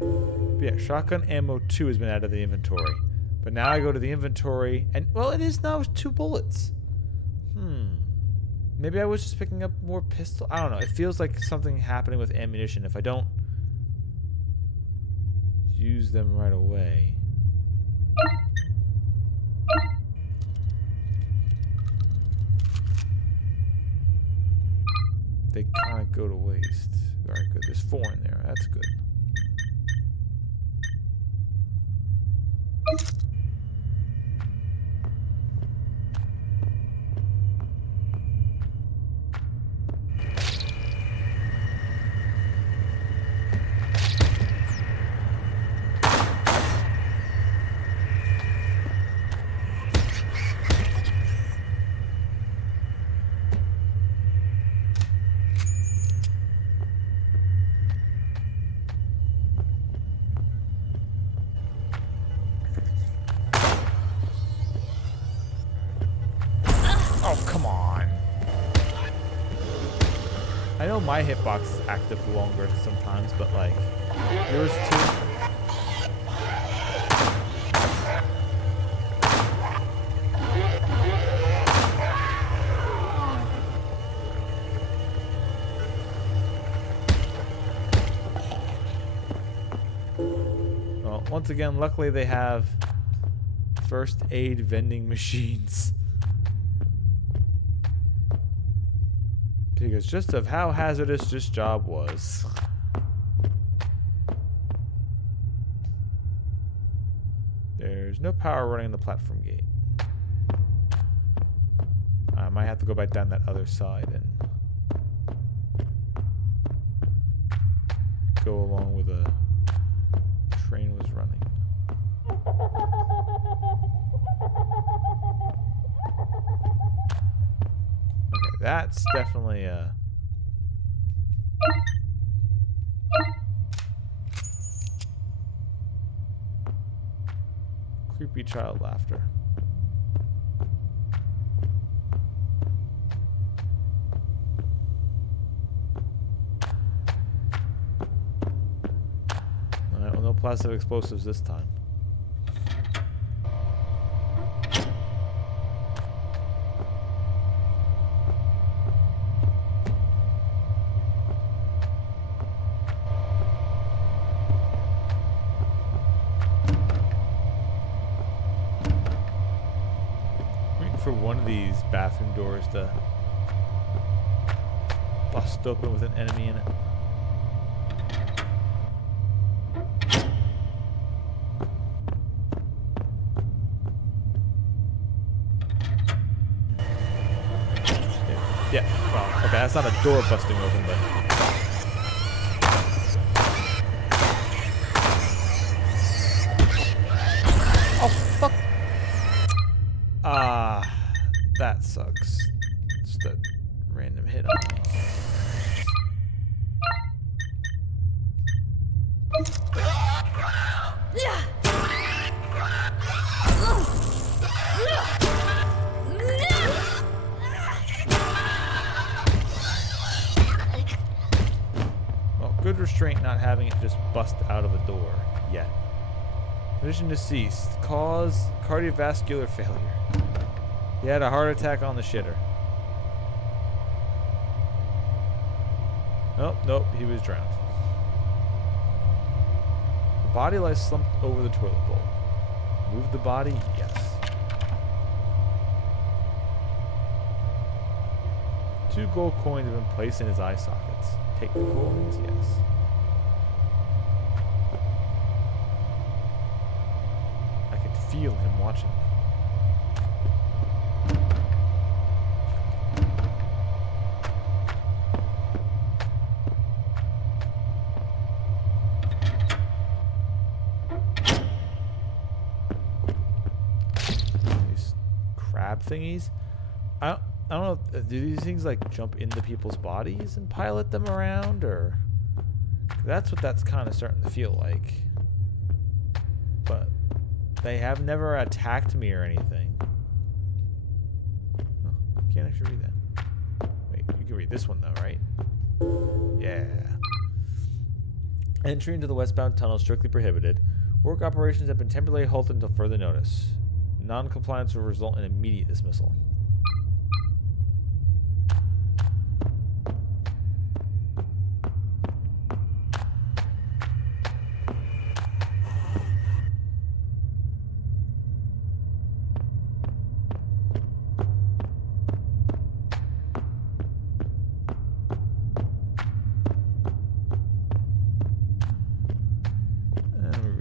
But yeah, shotgun ammo 2 has been added to the inventory. But now I go to the inventory, and, well, it is now 2 bullets. Maybe I was just picking up more pistol. I don't know. It feels like something happening with ammunition if I don't use them right away. They kind of go to waste. Alright, good. There's 4 in there. That's good. Oh, come on. I know my hitbox is active longer sometimes, but like, yours too. Well, once again, luckily they have first aid vending machines. Because just of how hazardous this job was. There's no power running in the platform gate. I might have to go back down that other side and go along where the train was running. Okay, that's definitely a... creepy child laughter. Alright, well, no plastic explosives this time. For one of these bathroom doors to bust open with an enemy in it. Yeah, well, okay, that's not a door busting open, but... Oh, fuck! That sucks. Just a random hit on me. Well, good restraint not having it just bust out of a door yet. Condition deceased. Cause cardiovascular failure. He had a heart attack on the shitter. Oh, nope, he was drowned. The body lies slumped over the toilet bowl. Move the body? Yes. Two gold coins have been placed in his eye sockets. Take the coins? Yes. I could feel him watching me. Thingies. I don't know. Do these things like jump into people's bodies and pilot them around, or that's what that's kind of starting to feel like. But they have never attacked me or anything. Oh, you can't actually read that. Wait, you can read this one though, right? Yeah. Entry into the westbound tunnel is strictly prohibited. Work operations have been temporarily halted until further notice. Non-compliance will result in immediate dismissal.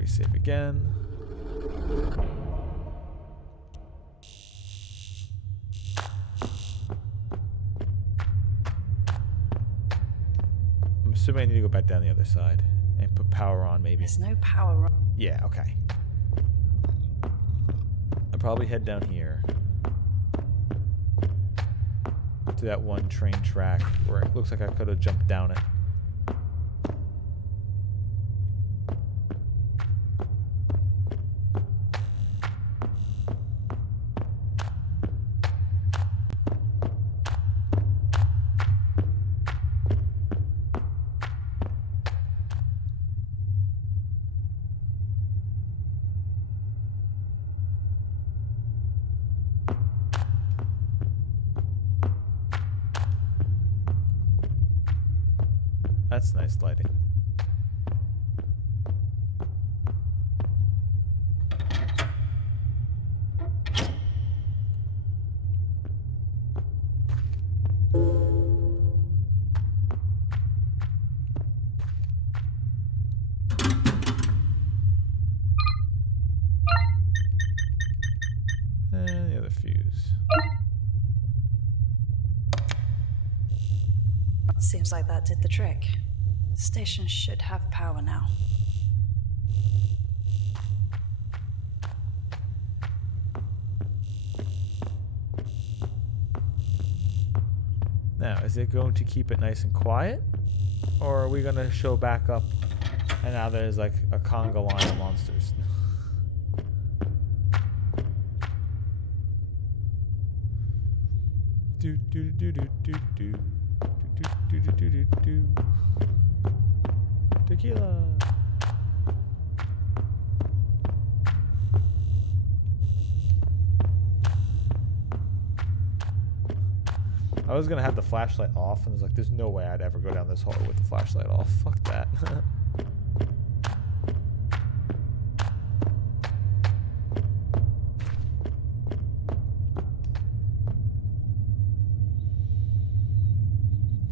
Save again. I'm assuming I need to go back down the other side and put power on, maybe. There's no power on. Yeah, okay. I'll probably head down here to that one train track where it looks like I could have jumped down it. That's nice lighting. And the other fuse. Seems like that did the trick. The station should have power now. Now, is it going to keep it nice and quiet? Or are we going to show back up and now there's like a conga line of monsters? Do do do do do do do do do do do do. Tequila. I was gonna have the flashlight off, and I was like, "There's no way I'd ever go down this hallway with the flashlight off. Fuck that."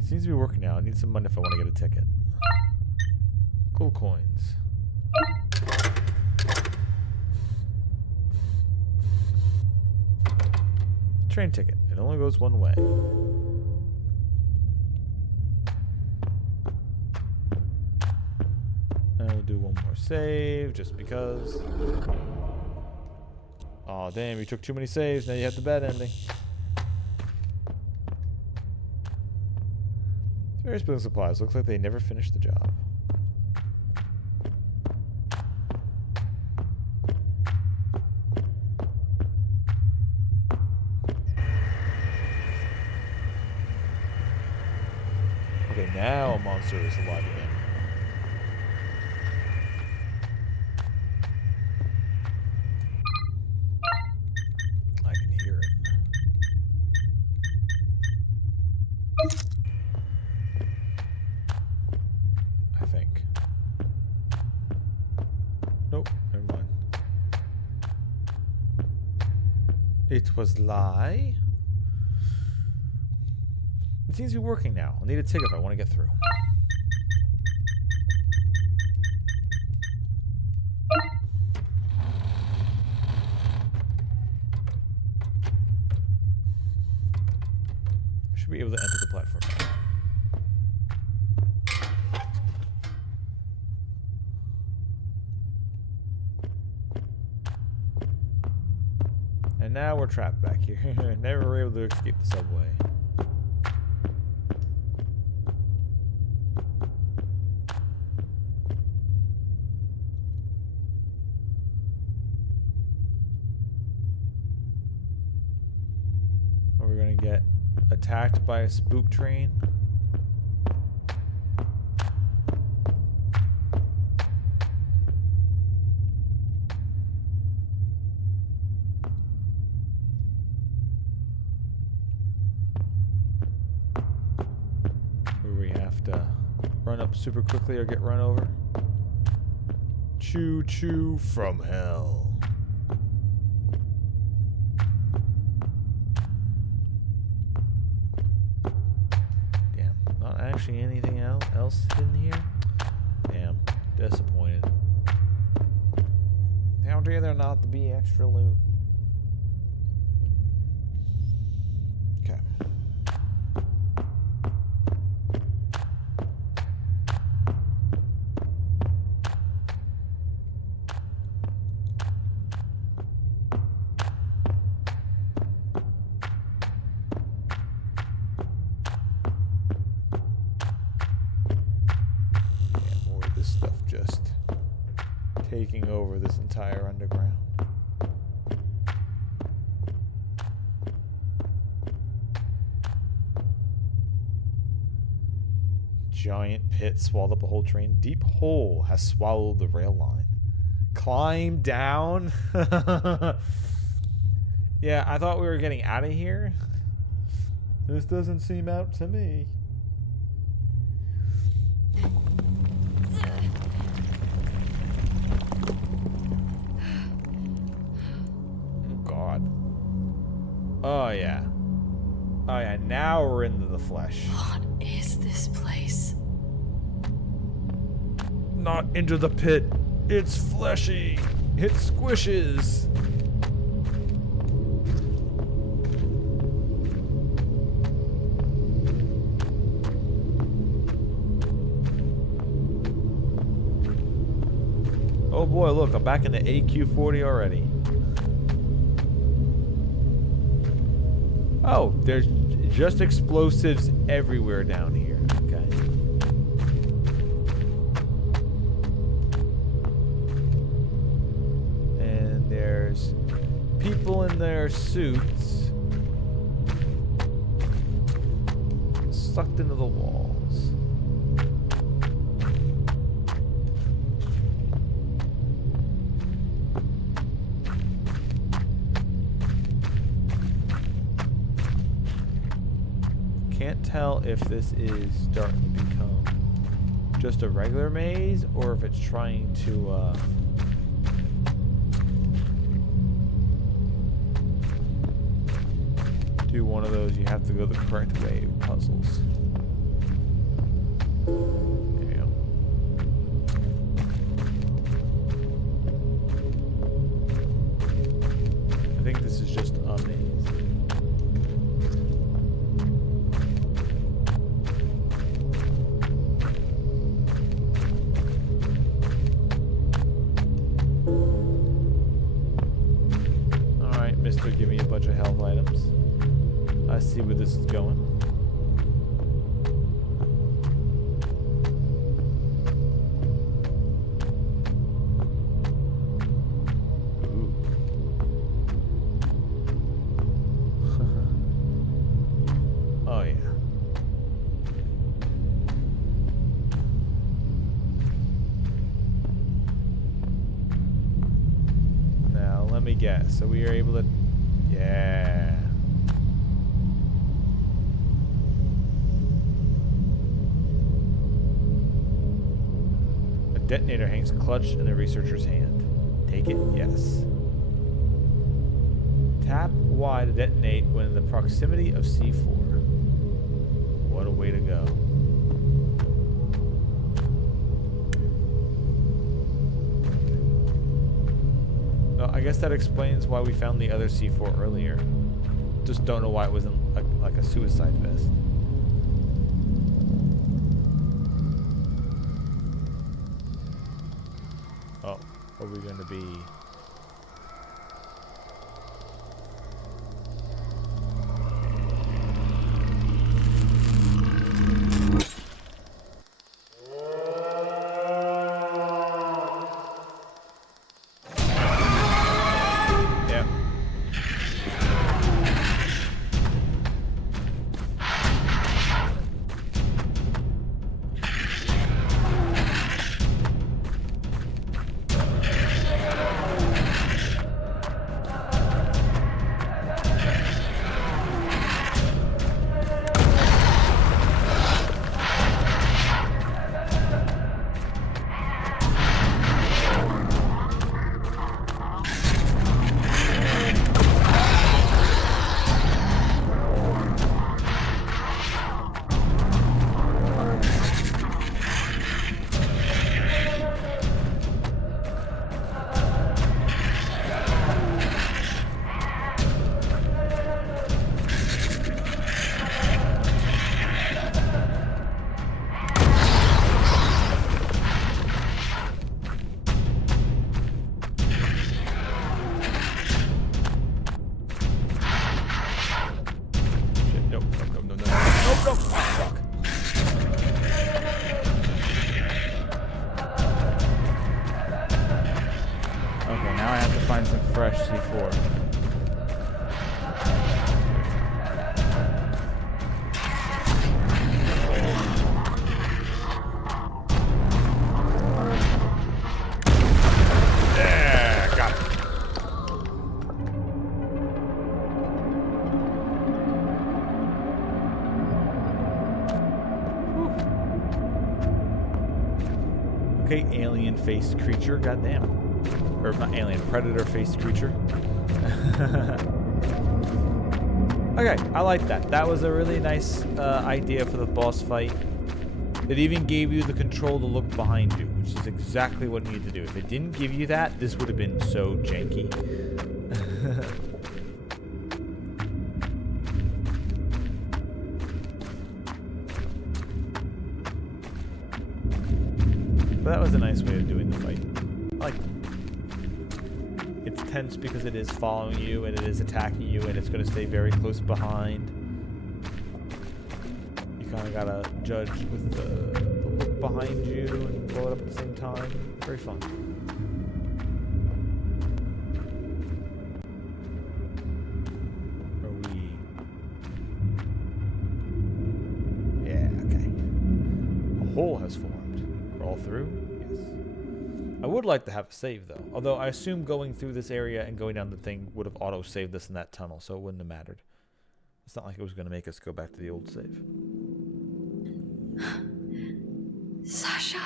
Seems to be working now. I need some money if I want to get a ticket. Cool coins. Train ticket. It only goes one way. And we'll do one more save just because. Aw, damn, you took too many saves. Now you have the bad ending. Various building supplies. Looks like they never finished the job. Okay, now a monster is alive again. I can hear it. I think. Nope, never mind. It was lie. It seems to be working now. I'll need a ticket if I want to get through. Should be able to enter the platform now. And now we're trapped back here. Never were able to escape the subway. We're gonna get attacked by a spook train. have to run up super quickly or get run over. Choo choo from hell. Damn, not actually anything else in here? Damn, disappointed. How dare there not to be extra loot? Okay. More of this stuff just taking over this entire underground. Giant pit swallowed up a whole train. Deep hole has swallowed the rail line. Climb down. Yeah, I thought we were getting out of here. This doesn't seem out to me. God. Oh yeah. Oh yeah, now we're into the flesh. What is this place? Not into the pit. It's fleshy. It squishes. Oh boy, look, I'm back in the AQ-40 already. Oh, there's just explosives everywhere down here. Okay. And there's people in their suits sucked into the walls. Can't tell if this is starting to become just a regular maze or if it's trying to do one of those you have to go the correct way puzzles. There you go. I think this is just a maze. Mister, give me a bunch of health items. I see where this is going. Ooh. Oh yeah. Now let me guess. So we are able to. Yeah. A detonator hangs clutched in the researcher's hand. Take it? Yes. Tap Y to detonate when in the proximity of C4. What a way to go. No, I guess that explains why we found the other C4 earlier. Just don't know why it wasn't like a suicide vest. Oh, are we going to be... Okay, alien-faced creature, goddamn. Or not alien, predator-faced creature. Okay, I like that. That was a really nice idea for the boss fight. It even gave you the control to look behind you, which is exactly what it needed to do. If it didn't give you that, this would have been so janky. But that was a nice way of doing the fight. I like it. It's tense because it is following you and it is attacking you and it's going to stay very close behind. You kind of got to judge with the look behind you and blow it up at the same time. Very fun. Are we... Yeah, okay. A hole has formed. Crawl through? Yes. I would like to have a save, though. Although I assume going through this area and going down the thing would have auto-saved us in that tunnel, so it wouldn't have mattered. It's not like it was going to make us go back to the old save. Sasha?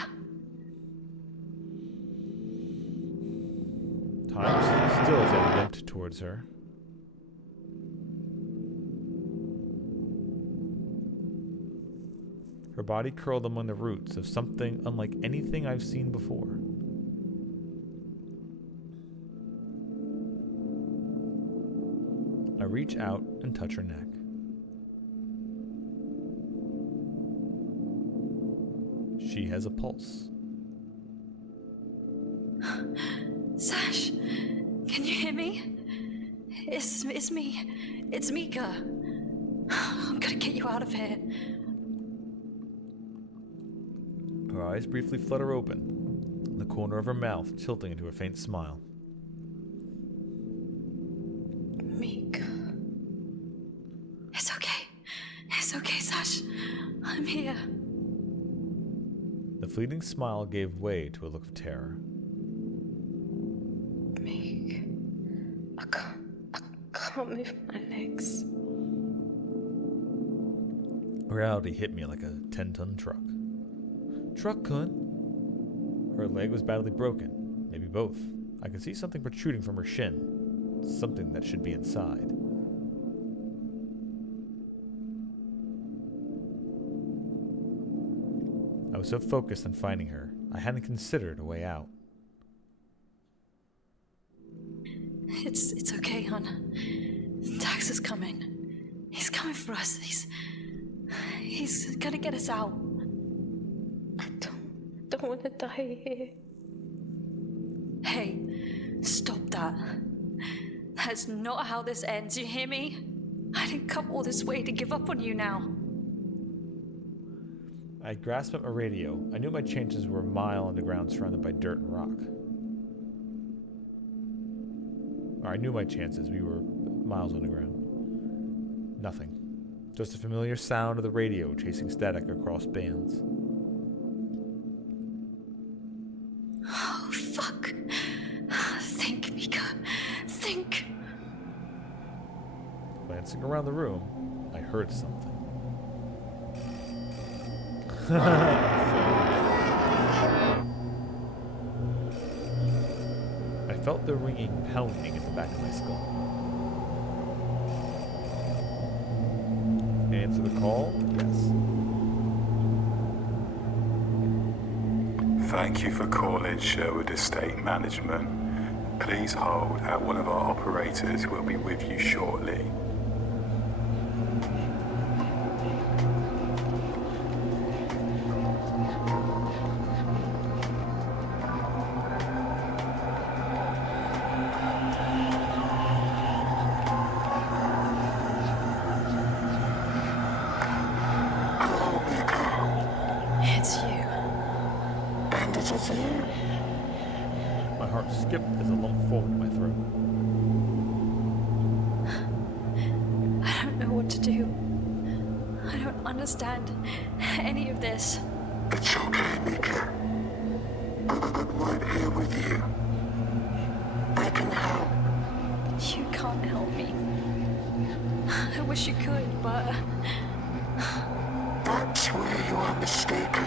Time still as I limped towards her. Her body curled among the roots of something unlike anything I've seen before. I reach out and touch her neck. She has a pulse. Sash, can you hear me? It's me. It's Mika. I'm gonna get you out of here. Her eyes briefly flutter open, the corner of her mouth tilting into a faint smile. Mika. It's okay. It's okay, Sash. I'm here. The fleeting smile gave way to a look of terror. Meek, I can't move my legs. Reality hit me like a 10-ton truck. Truck, Kun? Her leg was badly broken. Maybe both. I could see something protruding from her shin. Something that should be inside. I was so focused on finding her, I hadn't considered a way out. It's okay, hon. Dax is coming. He's coming for us. He's gonna get us out. I don't want to die here. Hey, stop that. That's not how this ends, you hear me? I didn't come all this way to give up on you now. I grasped at my radio. I knew my chances were a mile underground surrounded by dirt and rock. Or I knew my chances. We were miles underground. Nothing. Just a familiar sound of the radio chasing static across bands. Oh, fuck. Think, Mika. Think. Glancing around the room, I heard something. I felt the ringing pounding in the back of my skull. Answer the call? Yes. Thank you for calling Sherwood Estate Management. Please hold, and one of our operators will be with you shortly. It's you. Bandages in. My heart skipped as a lump formed in my throat. I don't know what to do. I don't understand any of this. It's okay, Mika. I'm right here with you. I can help. You can't help me. I wish you could, but That's where you are mistaken.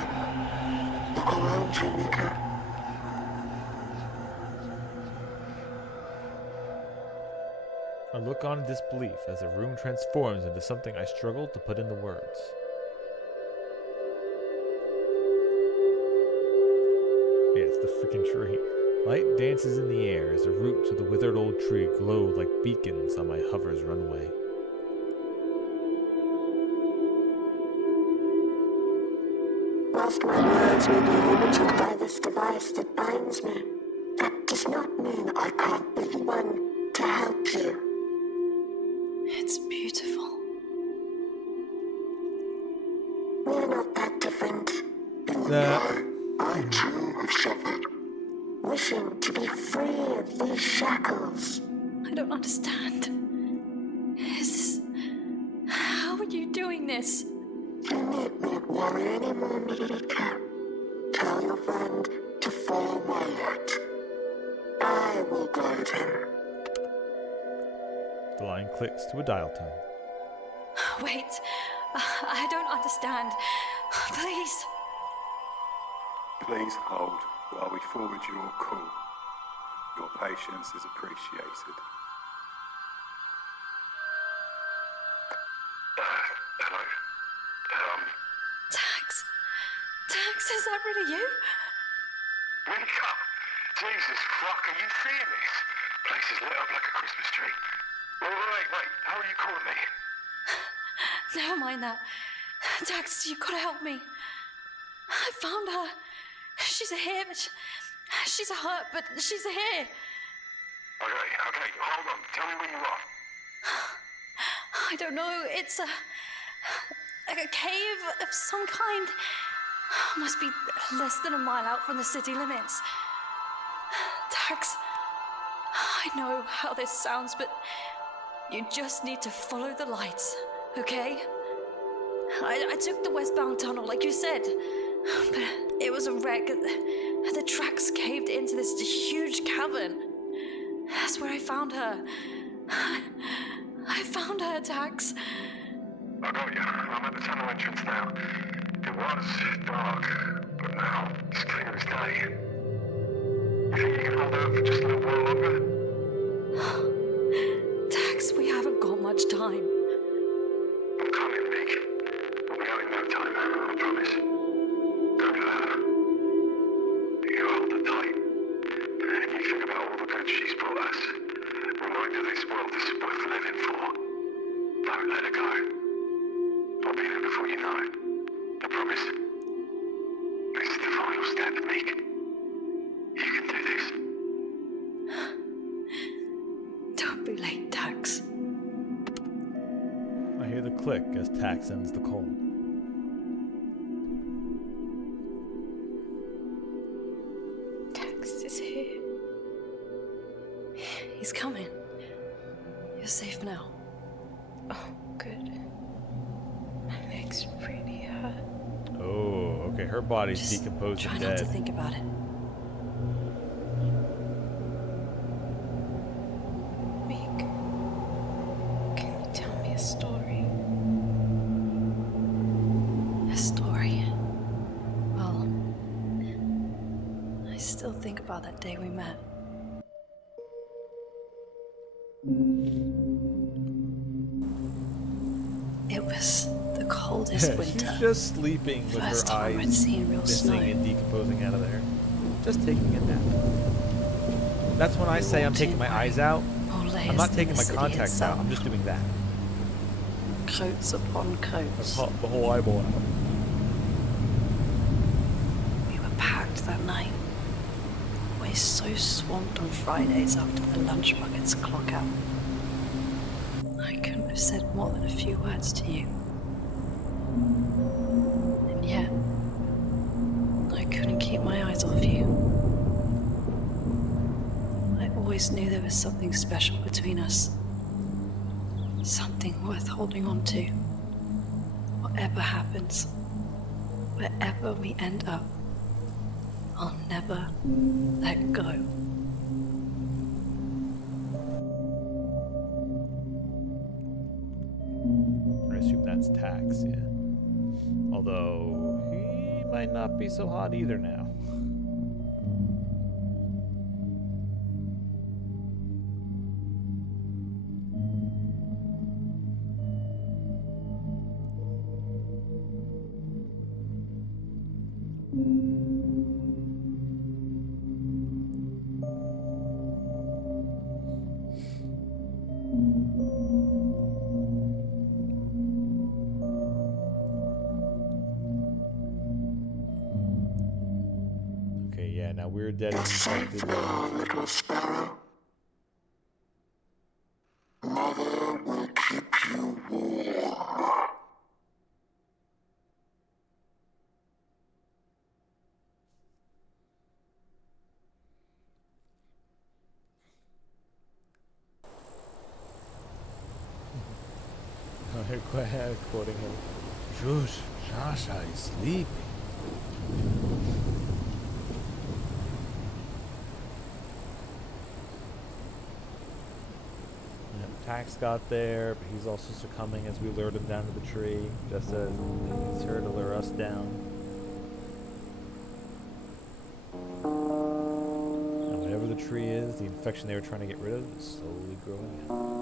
Look around you, Mika. look on in disbelief as the room transforms into something I struggle to put into words. Yeah, it's the freaking tree. Light dances in the air as the roots of the withered old tree glow like beacons on my hover's runway. Whilst my words may be limited by this device that binds me, that does not mean I can't be the one to help you. It's beautiful. We're not that different. I too have suffered, wishing to be free of these shackles. I don't understand. Is this... How are you doing this? You need not worry anymore, Mika. Tell your friend to follow my light. I will guide him. The line clicks to a dial tone. Wait, I don't understand. Please. Please hold while we forward your call. Your patience is appreciated. Hello? Tax, is that really you? Mika! Jesus, fuck, are you seeing this? Place is lit up like a Christmas tree. Wait, how are you calling me? Never mind that. Tax, you gotta help me. I found her. She's here, but she's hurt, but she's here. Okay, hold on. Tell me where you are. I don't know. It's a cave of some kind. Must be less than a mile out from the city limits. Tax, I know how this sounds, but you just need to follow the lights, okay? I took the westbound tunnel, like you said, but it was a wreck. The tracks caved into this huge cavern. That's where I found her. I found her, Tax. I got you. I'm at the tunnel entrance now. It was dark, but now it's clear as day. You think you can hold out for just a little while longer? Tax, we haven't got much time. I'm coming, Nick. We'll be out in no time, I promise. Don't let her. You hold her tight. And you think about all the good she's brought us. Remind her this world is worth living for. Don't let her go. I'll be there before you know it. I promise. This is the final step, Nick. You can do this. Don't be late, Tax. I hear the click as Tax ends the call. Tax is here. He's coming. You're safe now. Oh, good. My legs really hurt. Oh, okay. Her body's Just decomposed try and not to dead. think about it. Meek, can you tell me a story? A story. Well, I still think about that day we met. It was the coldest She's winter. just sleeping with First her time I'd eyes seen real missing snow. and decomposing out of there. Just taking a nap. That's when I say I'm taking my eyes out. More layers I'm not than taking the my city contacts out. itself. I'm just doing that. Coats upon I coats. pop the whole eyeball out. We were packed that night. Always so swamped on Fridays after the lunch buckets clock out. I couldn't have said more than a few words to you. And yet, I couldn't keep my eyes off you. I always knew there was something special between us. Something worth holding on to. Whatever happens, wherever we end up, I'll never let go. I assume that's Tax, yeah. Although, he might not be so hot either now. Okay, yeah, now we're dead and Safe infected. now, little sparrow. Mother will keep you warm. Quoting him. Shush, Shasha is sleeping. Tax got there, but he's also succumbing as we lured him down to the tree, just as he's here to lure us down. And whatever the tree is, the infection they were trying to get rid of is slowly growing out.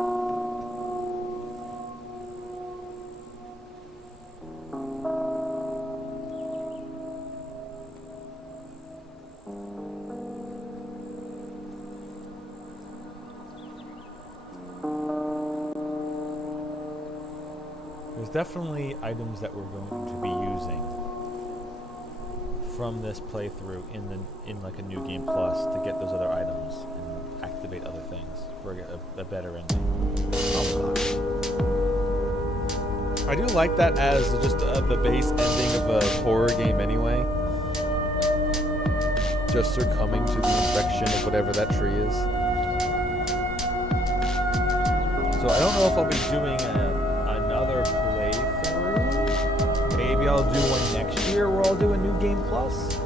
Definitely items that we're going to be using from this playthrough in like a new game plus to get those other items and activate other things for a better ending. I do like that as just the base ending of a horror game anyway. Just succumbing to the infection of whatever that tree is. So I don't know if I'll be doing another playthrough. Maybe I'll do one next year where I'll do a new game plus.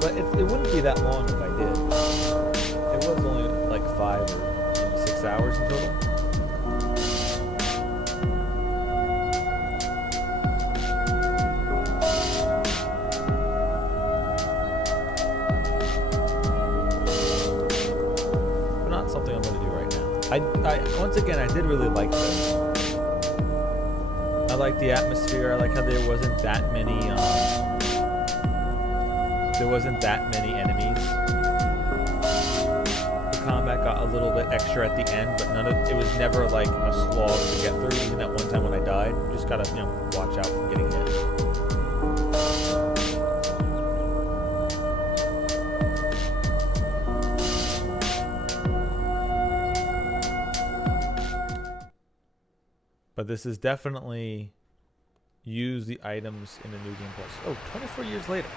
But it wouldn't be that long if I did. It was only like 5 or maybe 6 hours in total. But not something I'm going to do right now. I once again, I did really like this. I like the atmosphere. I like how there wasn't that many enemies. The combat got a little bit extra at the end, but it was never like a slog to get through. Even that one time when I died, you just gotta watch out from getting hit. But this is definitely use the items in the new game plus. Oh, 24 years later.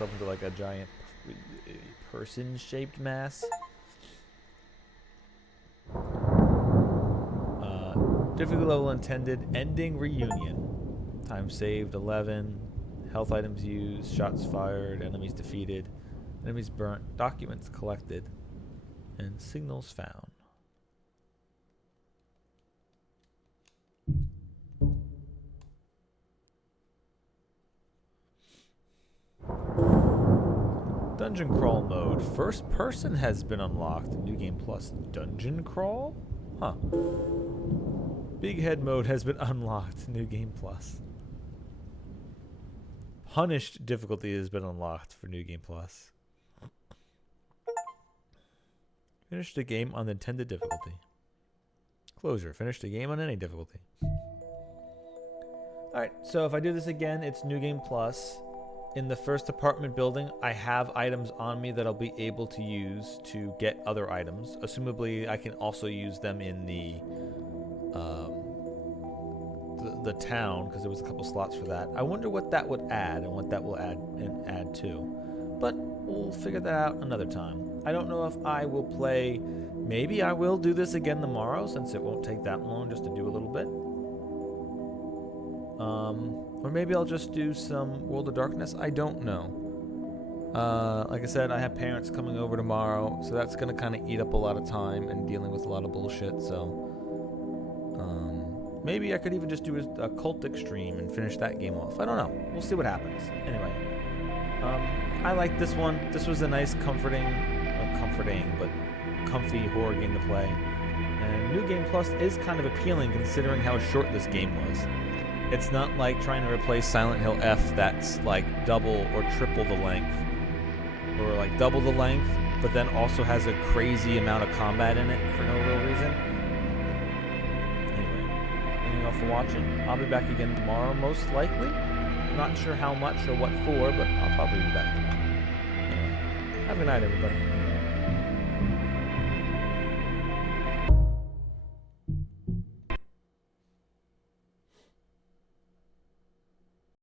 Into like a giant person-shaped mass. Difficulty level intended. Ending reunion. Time saved 11. Health items used. Shots fired. Enemies defeated. Enemies burnt. Documents collected. And signals found. Dungeon crawl mode. First person has been unlocked. New game plus. Dungeon crawl? Huh. Big head mode has been unlocked. New game plus. Punished difficulty has been unlocked for new game plus. Finish the game on the intended difficulty. Closure. Finish the game on any difficulty. Alright, so if I do this again, it's new game plus. In the first apartment building, I have items on me that I'll be able to use to get other items. Assumably, I can also use them in the town, because there was a couple slots for that. I wonder what that would add and what that will add to. But we'll figure that out another time. I don't know if I will play. Maybe I will do this again tomorrow, since it won't take that long just to do a little bit. Or maybe I'll just do some World of Darkness. I don't know. Like I said, I have parents coming over tomorrow, so that's going to kind of eat up a lot of time and dealing with a lot of bullshit, so maybe I could even just do a cultic stream and finish that game off. I don't know. We'll see what happens. Anyway, I like this one. This was a nice comfy horror game to play. And New Game Plus is kind of appealing considering how short this game was. It's not like trying to replace Silent Hill F that's like double or triple the length. Or like double the length, but then also has a crazy amount of combat in it for no real reason. Anyway, thank you all for watching. I'll be back again tomorrow, most likely. Not sure how much or what for, but I'll probably be back tomorrow. Anyway, have a good night, everybody.